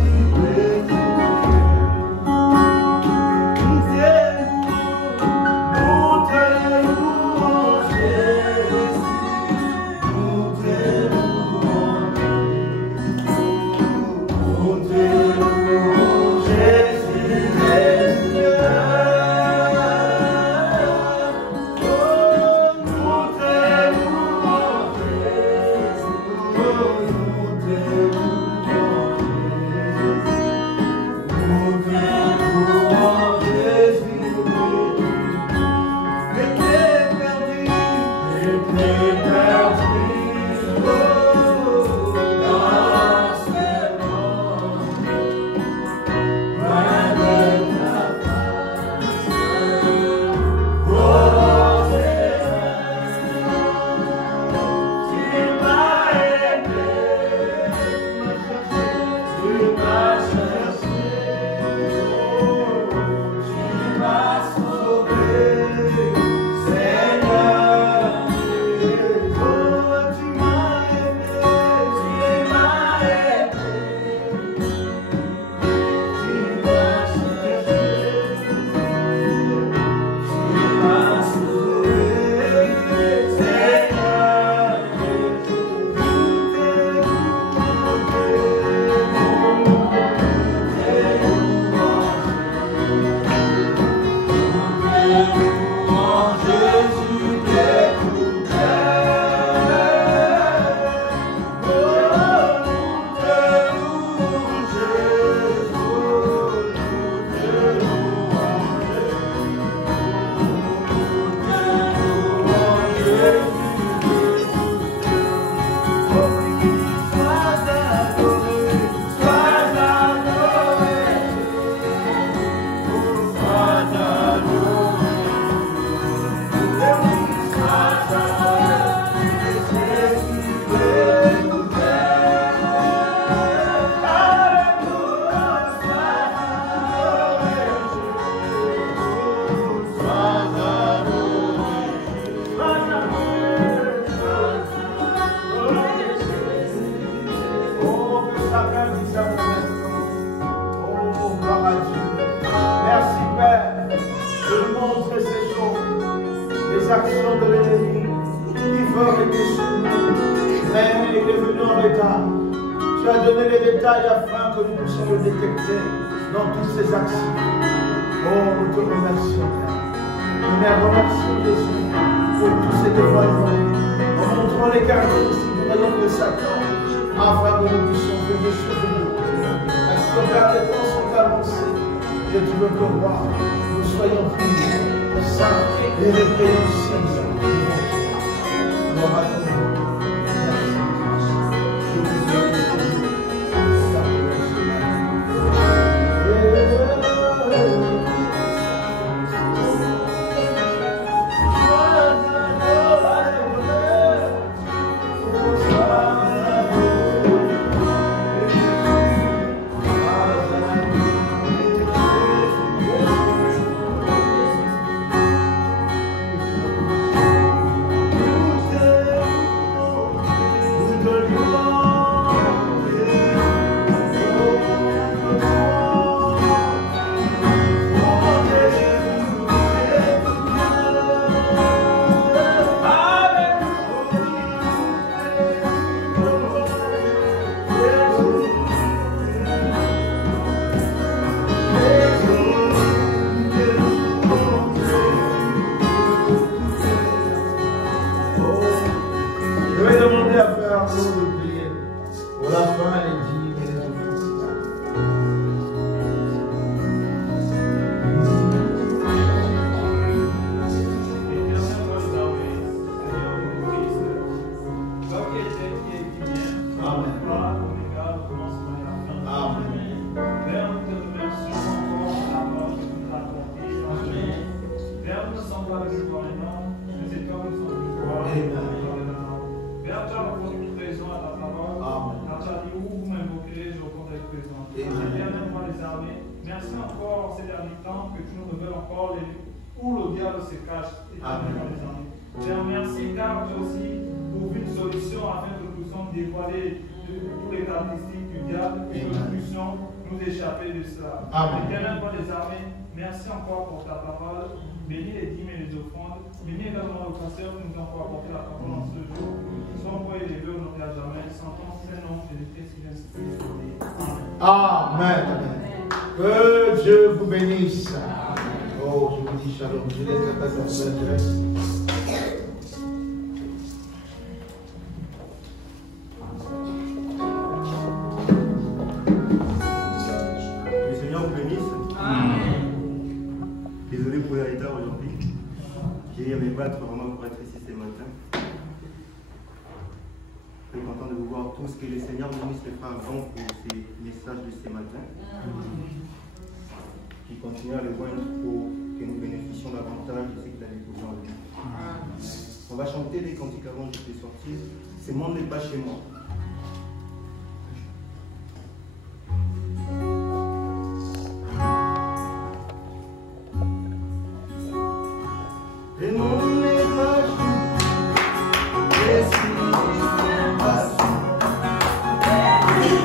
Tu as donné les détails afin que nous puissions le détecter dans toutes ces actions. Oh, nous te remercions, Père. Nous remercions Jésus pour tous ces dévoilements. En montrant les caractéristiques du royaume de Satan, afin que nous puissions venir sur nous. Parce que Père, les temps sont avancés. Et tu veux que moi, nous soyons purs, saints et répréhensibles. Gloire à Dieu. toi de nous maintenant, mais c'est toi qui sommes venus voir. Père, tu as répondu présent à ta parole. Quand tu as dit où vous m'invoquerez, je réponds d'être présent. Éternellement les armées, merci encore ces derniers temps que tu nous révèles encore les lieux où le diable se cache. Éternellement les armées. Père, merci car tu as aussi trouvé une solution afin que nous puissions dévoiler tous les caractéristiques du diable et que nous puissions nous échapper de cela. Éternellement les armées, merci encore pour ta parole. Bénis les dîmes et les offrandes. Bénis également le pasteur qui nous a encore apporté la parole en ce jour. Sois encore élevé au nom de jamais. Sentons ce nom et le Christ. Amen. Que Dieu vous bénisse. Oh, je vous dis shalom. Je laisse la place à vous. Désolé pour le retard aujourd'hui. J'ai eu à me battre vraiment pour être ici ce matin. Je suis content de vous voir tous. Que le Seigneur bénisse les frères bons pour ces messages de ce matin. Qui continue à le joindre pour que nous bénéficions davantage de ce qu'il a déposé en nous. On va chanter des cantiques avant de sortir. Ce monde n'est pas chez moi. Le monde n'est pas chez moi. L'esprit n'est pas chez moi.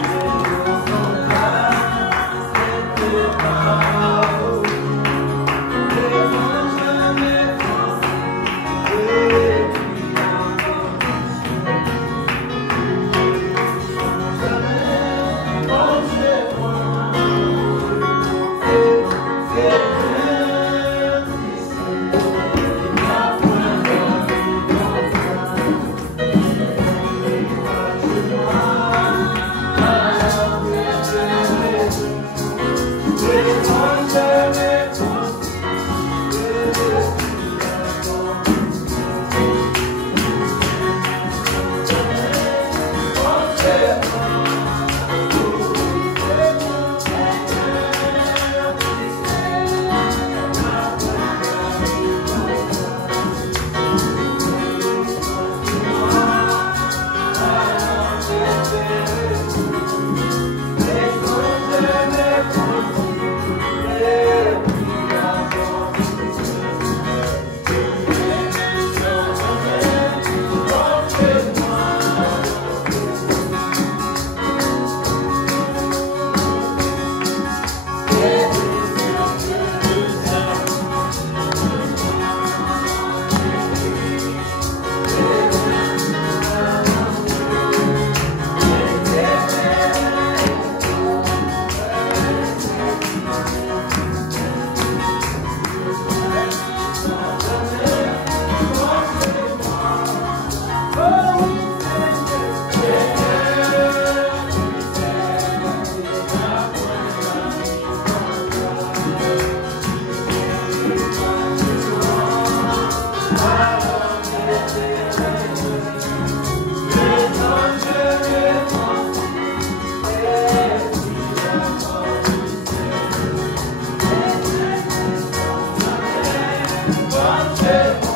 Yeah.